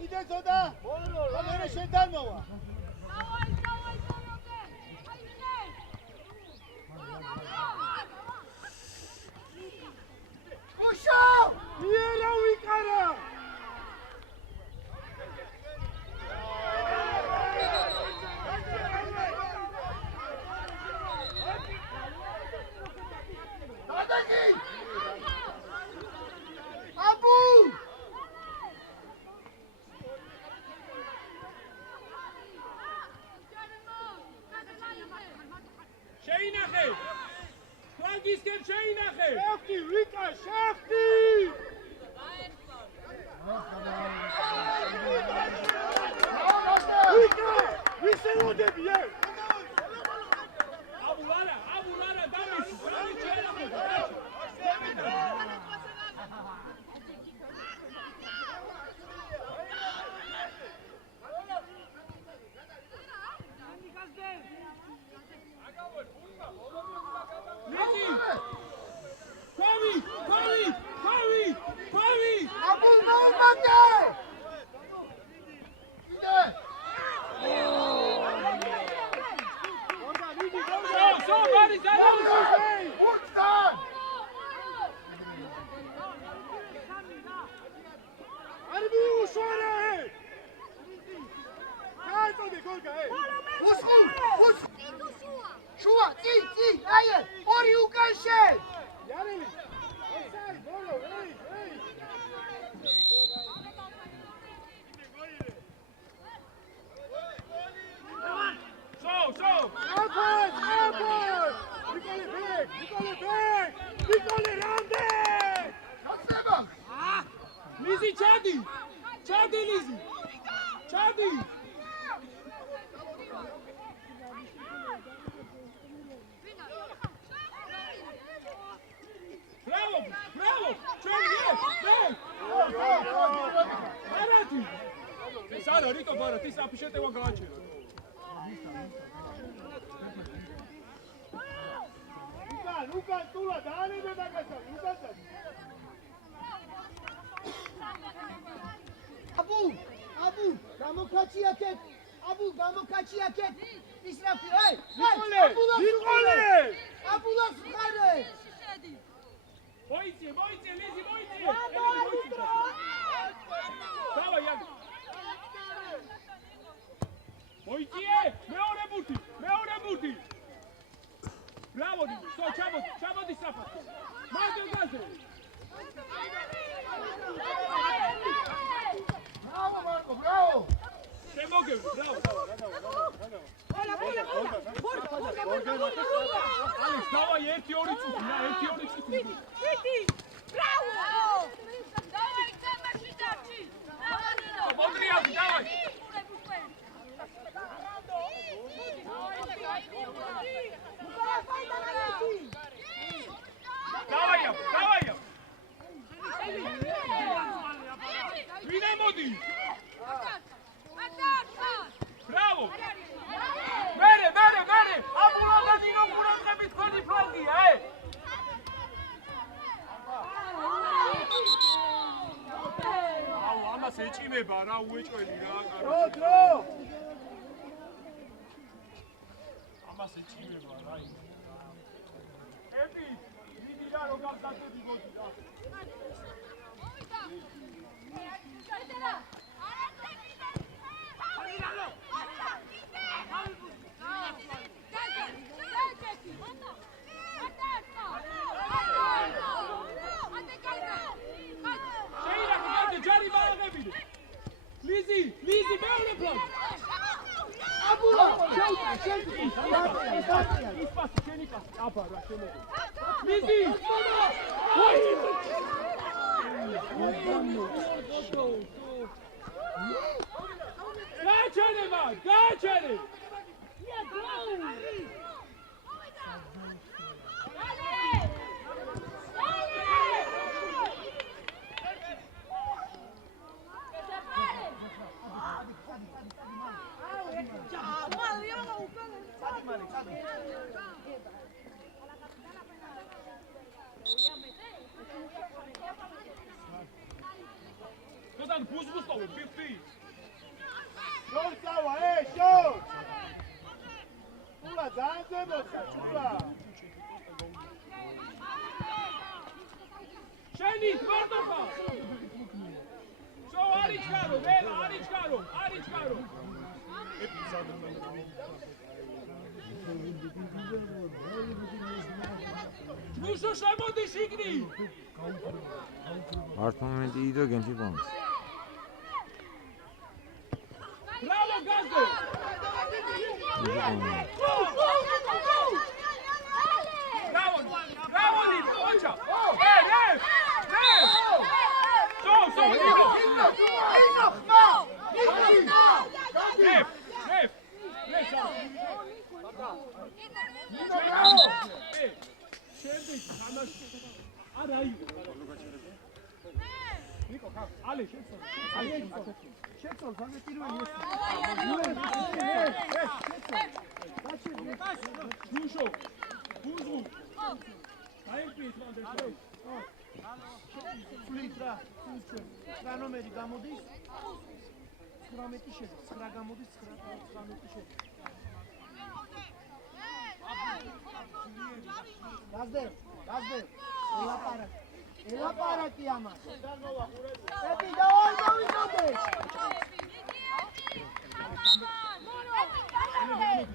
იდე ზოდა მე შენ მოვა უშო იერა ვიკარა დადაკი აბუ შეინახე ფლანგისკენ შეინახე შეხტი ვიკა შეხტი ვიკა ვისელოდები აბულარა დამის შეინახე Pavi! აბუ მოუმატე იდე ურტან არბი უშორე კაიტონი გოლგა უსხუ შუა წი აიე ორი უკან შენ ярели ოსაი ბოლო ეი So! აფას ნიკოლე რანდე გასება Lizi Chadi Lizi Chadi Bravo Chadi Barati Sara Rito Barati sapishete wa gaachera უკან თულა დაანებე მაგასა უკანსა აბუ გამოკაჩიაკეთ ისრაფი აი ნიკოლე აბულას ხარე მოიწე Lizi Давай яг მოიწე მეორე ბურთი Bravo, Didi! So, ჩამოდი საფათო. მაგელ გაზე. Bravo, Marco, bravo! შემოგევი, ბრავო. ალექს, დავაი 1-2 წუთი, რა, 1-2 წუთი. Titi! Bravo! Давай, გამარში დარჩი. Ბოდრიადი, დავაი. Давай! Вина моди! Браво! Бере! Абулада დინო ყურადღებით თქვენი ფლანგია, აუ, ამას ეჭიმება რა, უეჭველი რა, დრო! ამას ეჭიმება რა. ები, დიდი რა რო გავსახები გოდი რა. Sheila, jari baagebide. Lizi, მეორე ფლანგ. აბულა, შევდი. ის პასი, შენი პასი. აბა რა შემოდი. Lizi. გააჩერე. Kodan buz tavuk, bitti. შორს დავა, შორს! ულა ძალიან ძებოცა, ულა! შენი მარტო ხარ. შო არიჩქარო, ველა არიჩქარო. ნუშო შემოდი შიგნი. Art momenti idő genci pont. Bravo Gazdo. Bravo Nino, ocha. Ref. So, Nino. Ref. Შემდეგ თამაში არა იყო. ნიკო ხა, ალი შეცვალ. შეცვალ, ფანე პირველი ეს. გუშო. გუზუ. დაიმპის მანდე. ფლით რა, რა ნომერი გამოდის? 19 შედის, 9 გამოდის, 19 შედის. გაზდე, ელაპარაკი ამას. ეპი დავარ მოვიწოდე.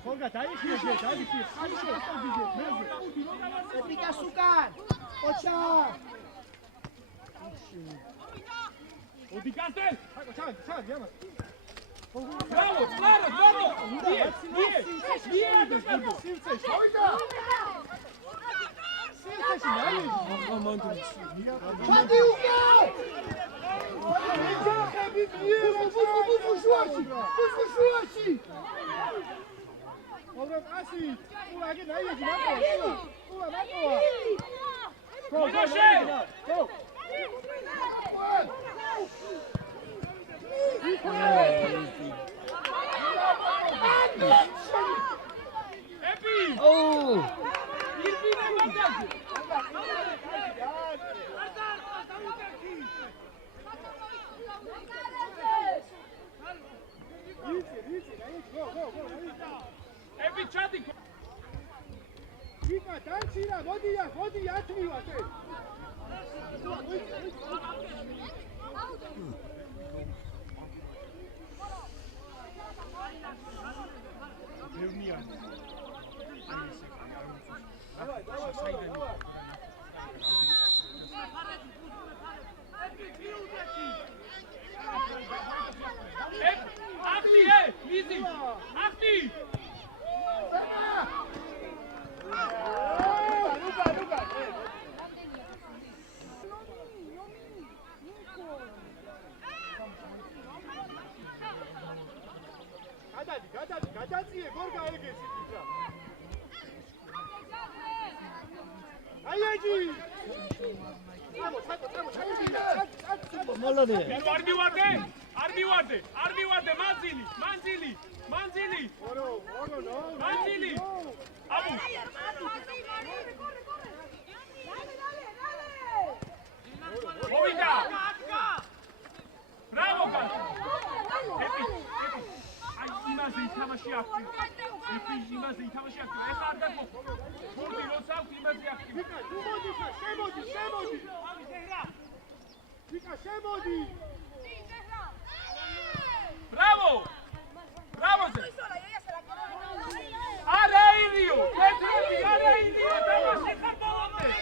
ხორგა დაიხიე. ეპი გასუკან. ოჩა. ოდი გასდე. ჩადი ამას. Bravo, bravo! Nie! Sircești! Uita! Sircești, n-ai! Çadi uca! Bufușuași! Obrat, asi! Ula, ghe, n-ai ieși, Ula, n-ai! Moșe! Epi! Oh! İlbine bagajı! Epi çadik! Vika, tančina, vodi jatviva te! Ahti, Lizi! Ahti! Luka! გადაძიე, გორგა ეგეს იქა. აიაჯი! მოლოდე. არ მივარდე, მანძილი. მანძილი. აბუ. მოვიდა. Bravo, Gazdo. Ai, იმაზე ითამაში აქტივ. იმაზე ითამაში აქტივ. ეს არ დაგმოხო. გორდი როცა აქვს იმაზე აქტივ. ვიკა, თუ მოდი, შემოდი. ვიკა, შემოდი. Bravo! Arailio! Petrovi, Arailio! Tamashi Karbonate!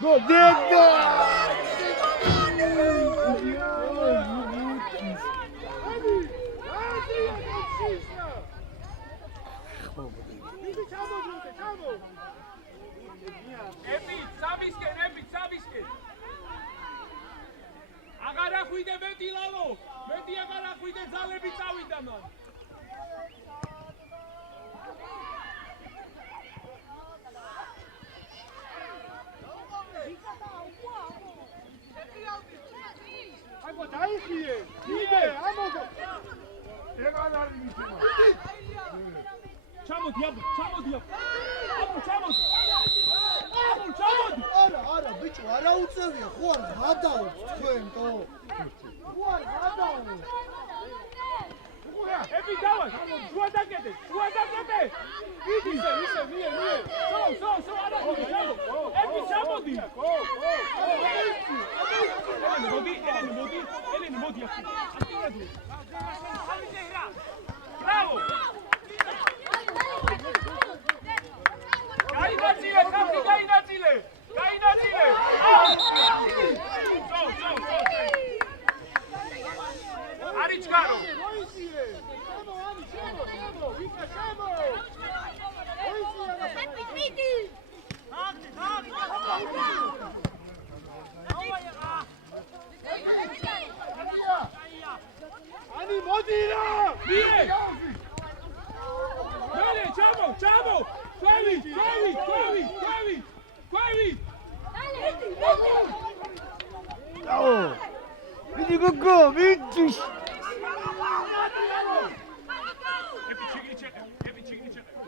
Go, Diego! ახვიდე მეტი ლალო. მეტი აღარ ახვიდე ძალები წავიდა მან. აიგო დაიხიე. იდე, ამოგო. ეგარ არის მისმა. ჩამოდი აბუ, ჩამოდი აბუ. აბუ ჩამოდი. აბუ ჩამოდი. არა, ბიჭო, არა უწევია, ხო არ გადაოთ თქვენო. ხო არ გადაოთ. ები დავა, შუა დაგედე. ისე, მie. სო, არა, ები ჩამოდი. ელენი, მოდი ახლა. აქტიურად. ბრავო. გაინაწილე, ხალხი გაინაწილე. არის ჩქარო. Ani modira! Mie! Mele, čamo! Kwavi! Bravo! Vidi gogo, vidiš! Epi čigričete.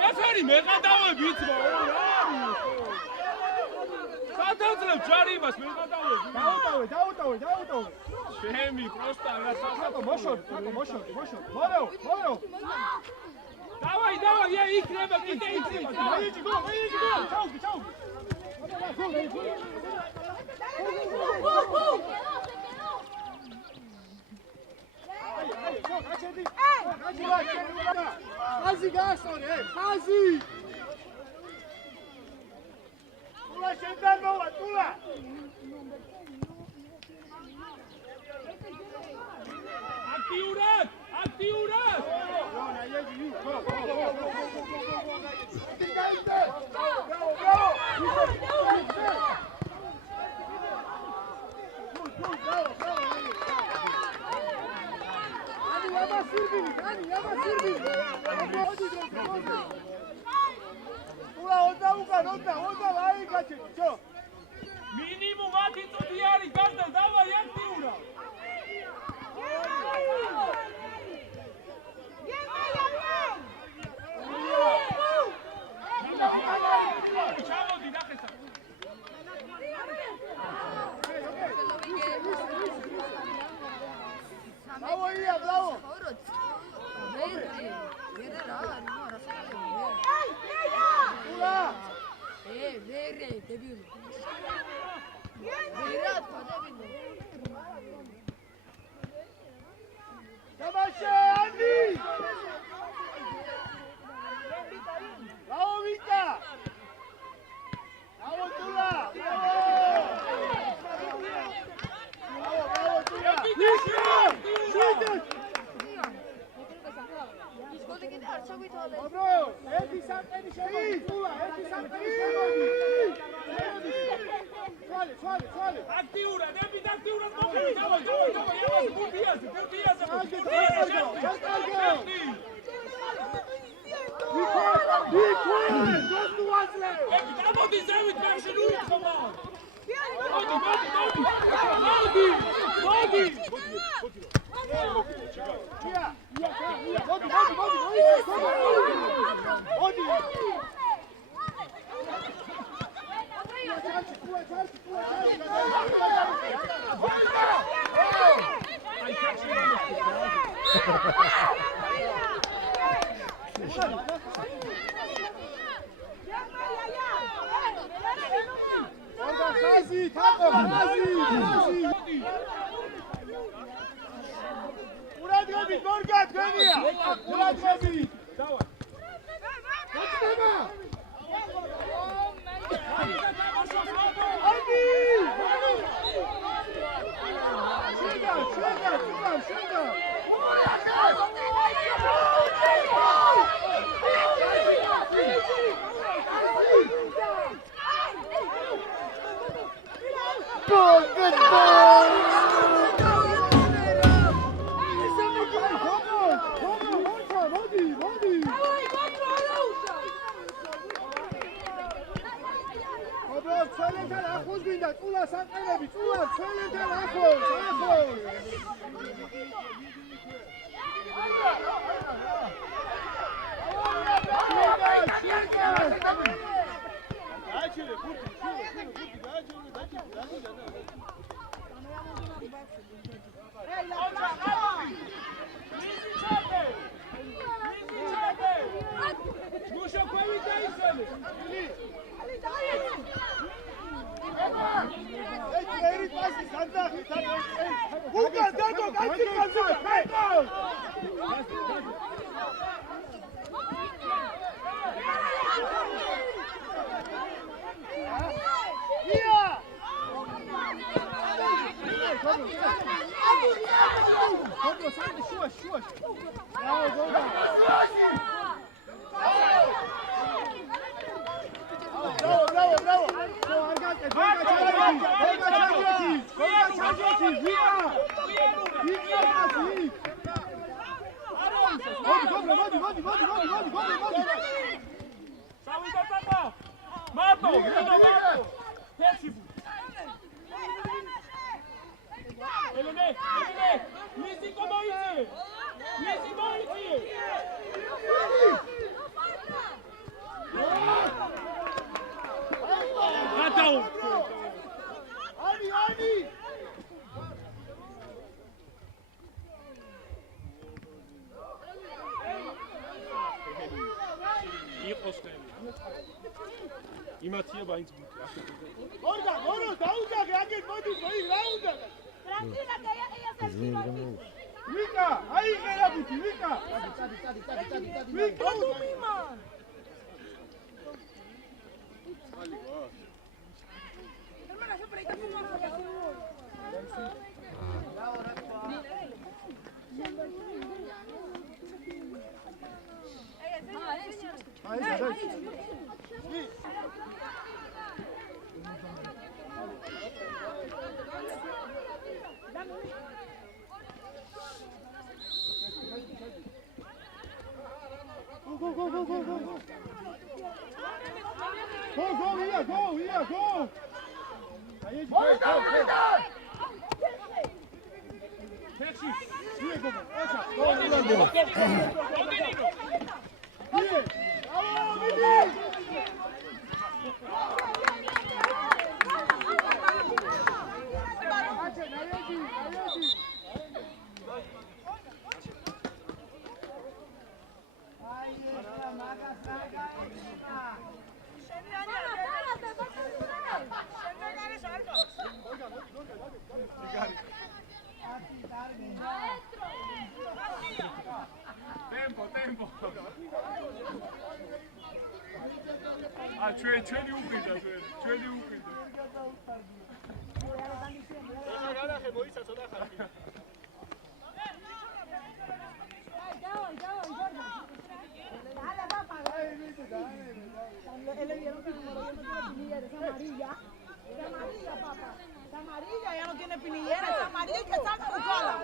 Referi მეყადავები იცმო სათანადოდ ჯარიმას მეყადავები დაუტოვე შემი პროსტა რა საკო მოშოდი მორეო დავაი იქნება კიდე იქნება მეიჯი გო ჩაუგი ხაზი გაასწორე ხაზი ტულა შენთან მოვა ტულა აქტიურად რონა ეჯი გო მინიმუმ 10 წუთი არის გარდა დავაი აქტიურად ჩამოდი ნახესა დავაია ბრავო Tamashe Andy! Bravo Vita! Bravo Tula! Bravo Tula! Bro, ერთი სამყერი შემოდი Tula, ერთი სამყერი შემოდი. Swali. აქტიურად მოხერხე დავაი ამას ბურდიაზე Be quiet! Just do Მოდი ზევით მარშრუტი ხომა. Მოდი. ხაზი, თაყო, ხაზი. ყურადღებით, გორგა, თქვენია. ყურადღებით. დავა. მოწდება. შეგა. Ცველენთან ახლოს გინდა წულას აყენები, წულას ცველენთან ახლოს. გააჩერე, ხუთი, იმათია მაინც გორგა დაუძაღე აგერ მოდი რა უნდა ვიკა აიღერა ბუთი ვიკა ვიკა დუმიმან hermana yo por ahí tampoco no voy a Go, here, go! Tempo. Ah, ჩვენი უყიდა, ჩვენი უყიდა. გადახე მოიცა ცოტა ხანი. Amarilla, ya no tiene pinillera, es amarilla y que salga su cola.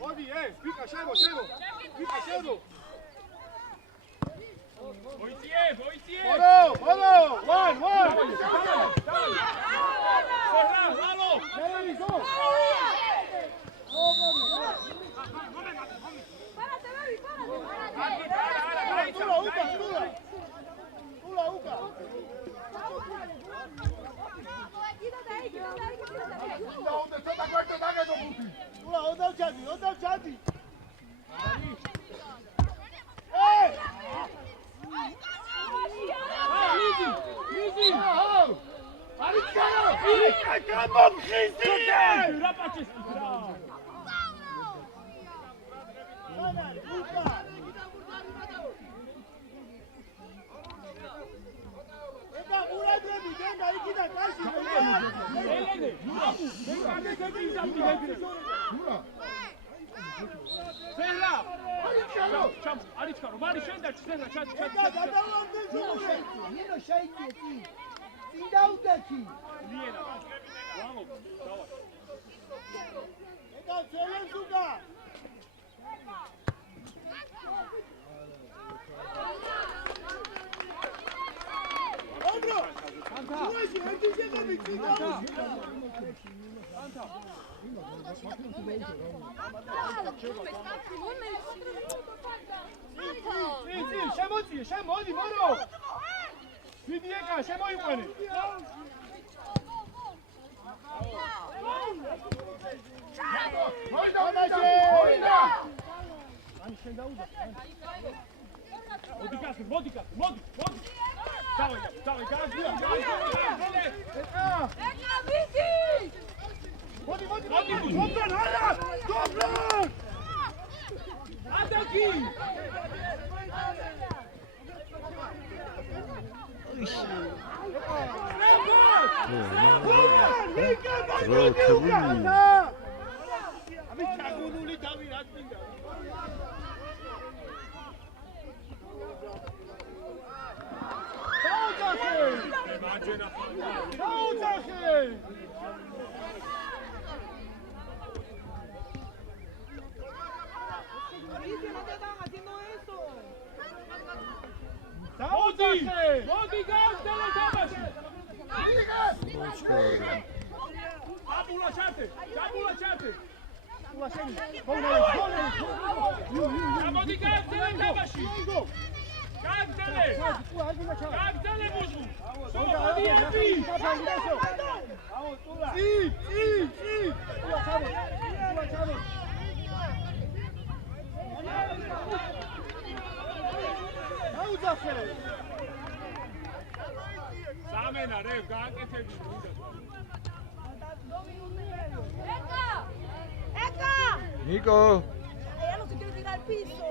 მოდი, ვიკა შემო. ვიკა შემო. Voitie! ბოლო, 1 Lalo! შემოდი მორო ვიდიეკა შემოიყვანე მოდი დავай გაზი მოდი ატაკი მოდი გავდელე თამაში აბულა ჩარტე მოდი გავდელე თამაში გავდელე მუზუ სამენა რე გააკეთები ეკა Nico! non si deve tirare al piso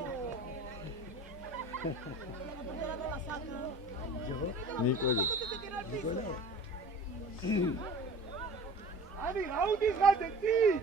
Nico! Ani, raudis gadeti!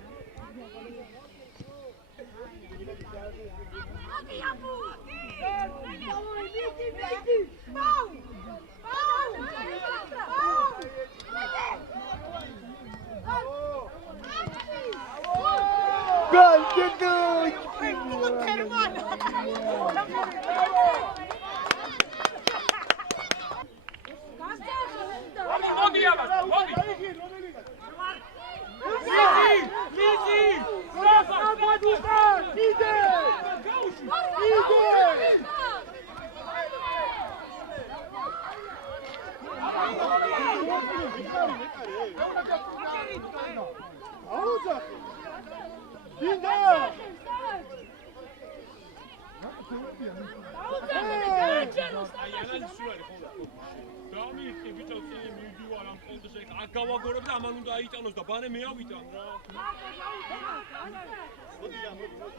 გავაგორებ და ამან უნდა აიტანოს და ბანე მე ავიტან რა.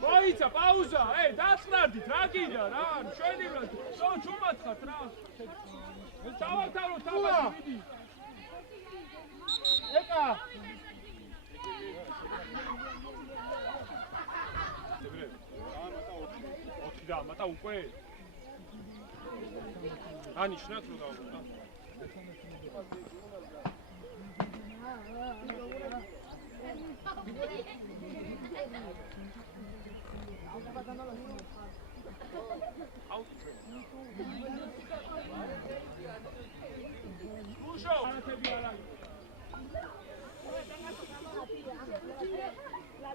მოიცა პაუზა, დაწნარდით რა გინდა რა, შენივრად. ჩუმაცხათ რა. ჩავართავო თამაში მიდი. ეკა. და მატა უკვე. ანიშნათ რომ გავუყვა. La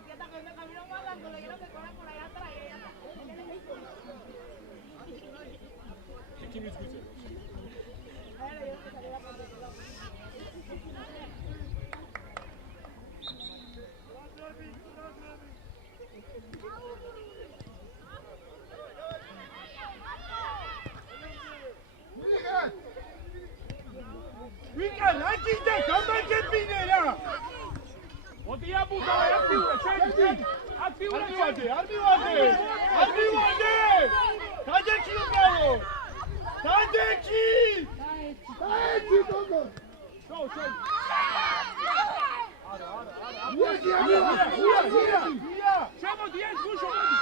tienda que me camino más largo, le quiero que corra por allá atrás y ella está. ვიკან, აჭირდა, გამარჯვებინერა. მოდი აბუდა, აქტიურა, შენ. აქტიურა, არ მივადე. დაჯექი უკავო. დაჯექი. დაეჭი გოგო. შო. ია. შემოდი, ეს გუშო მოდი.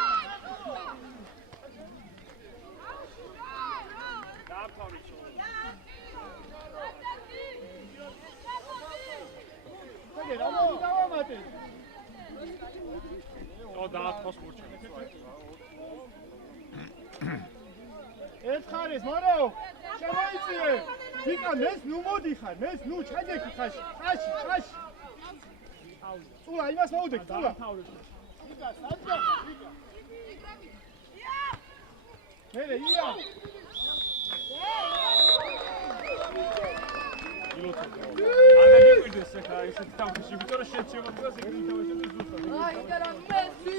დააფთავრი შო. ერთხარის მორო შემოიწიე ვიკა მეს ნუ მოდიხარ მეს ნუ ჩაჯექი ხაში წულა იმას მოუდექ წულა ვიკა საჯა ვიკა მერე ია Ana გიკვირდეს ახლა ესეთ თავში, იმიტომ რომ შენ შემოდგას ეგ თავში ზუსტად. Ay, pero Messi.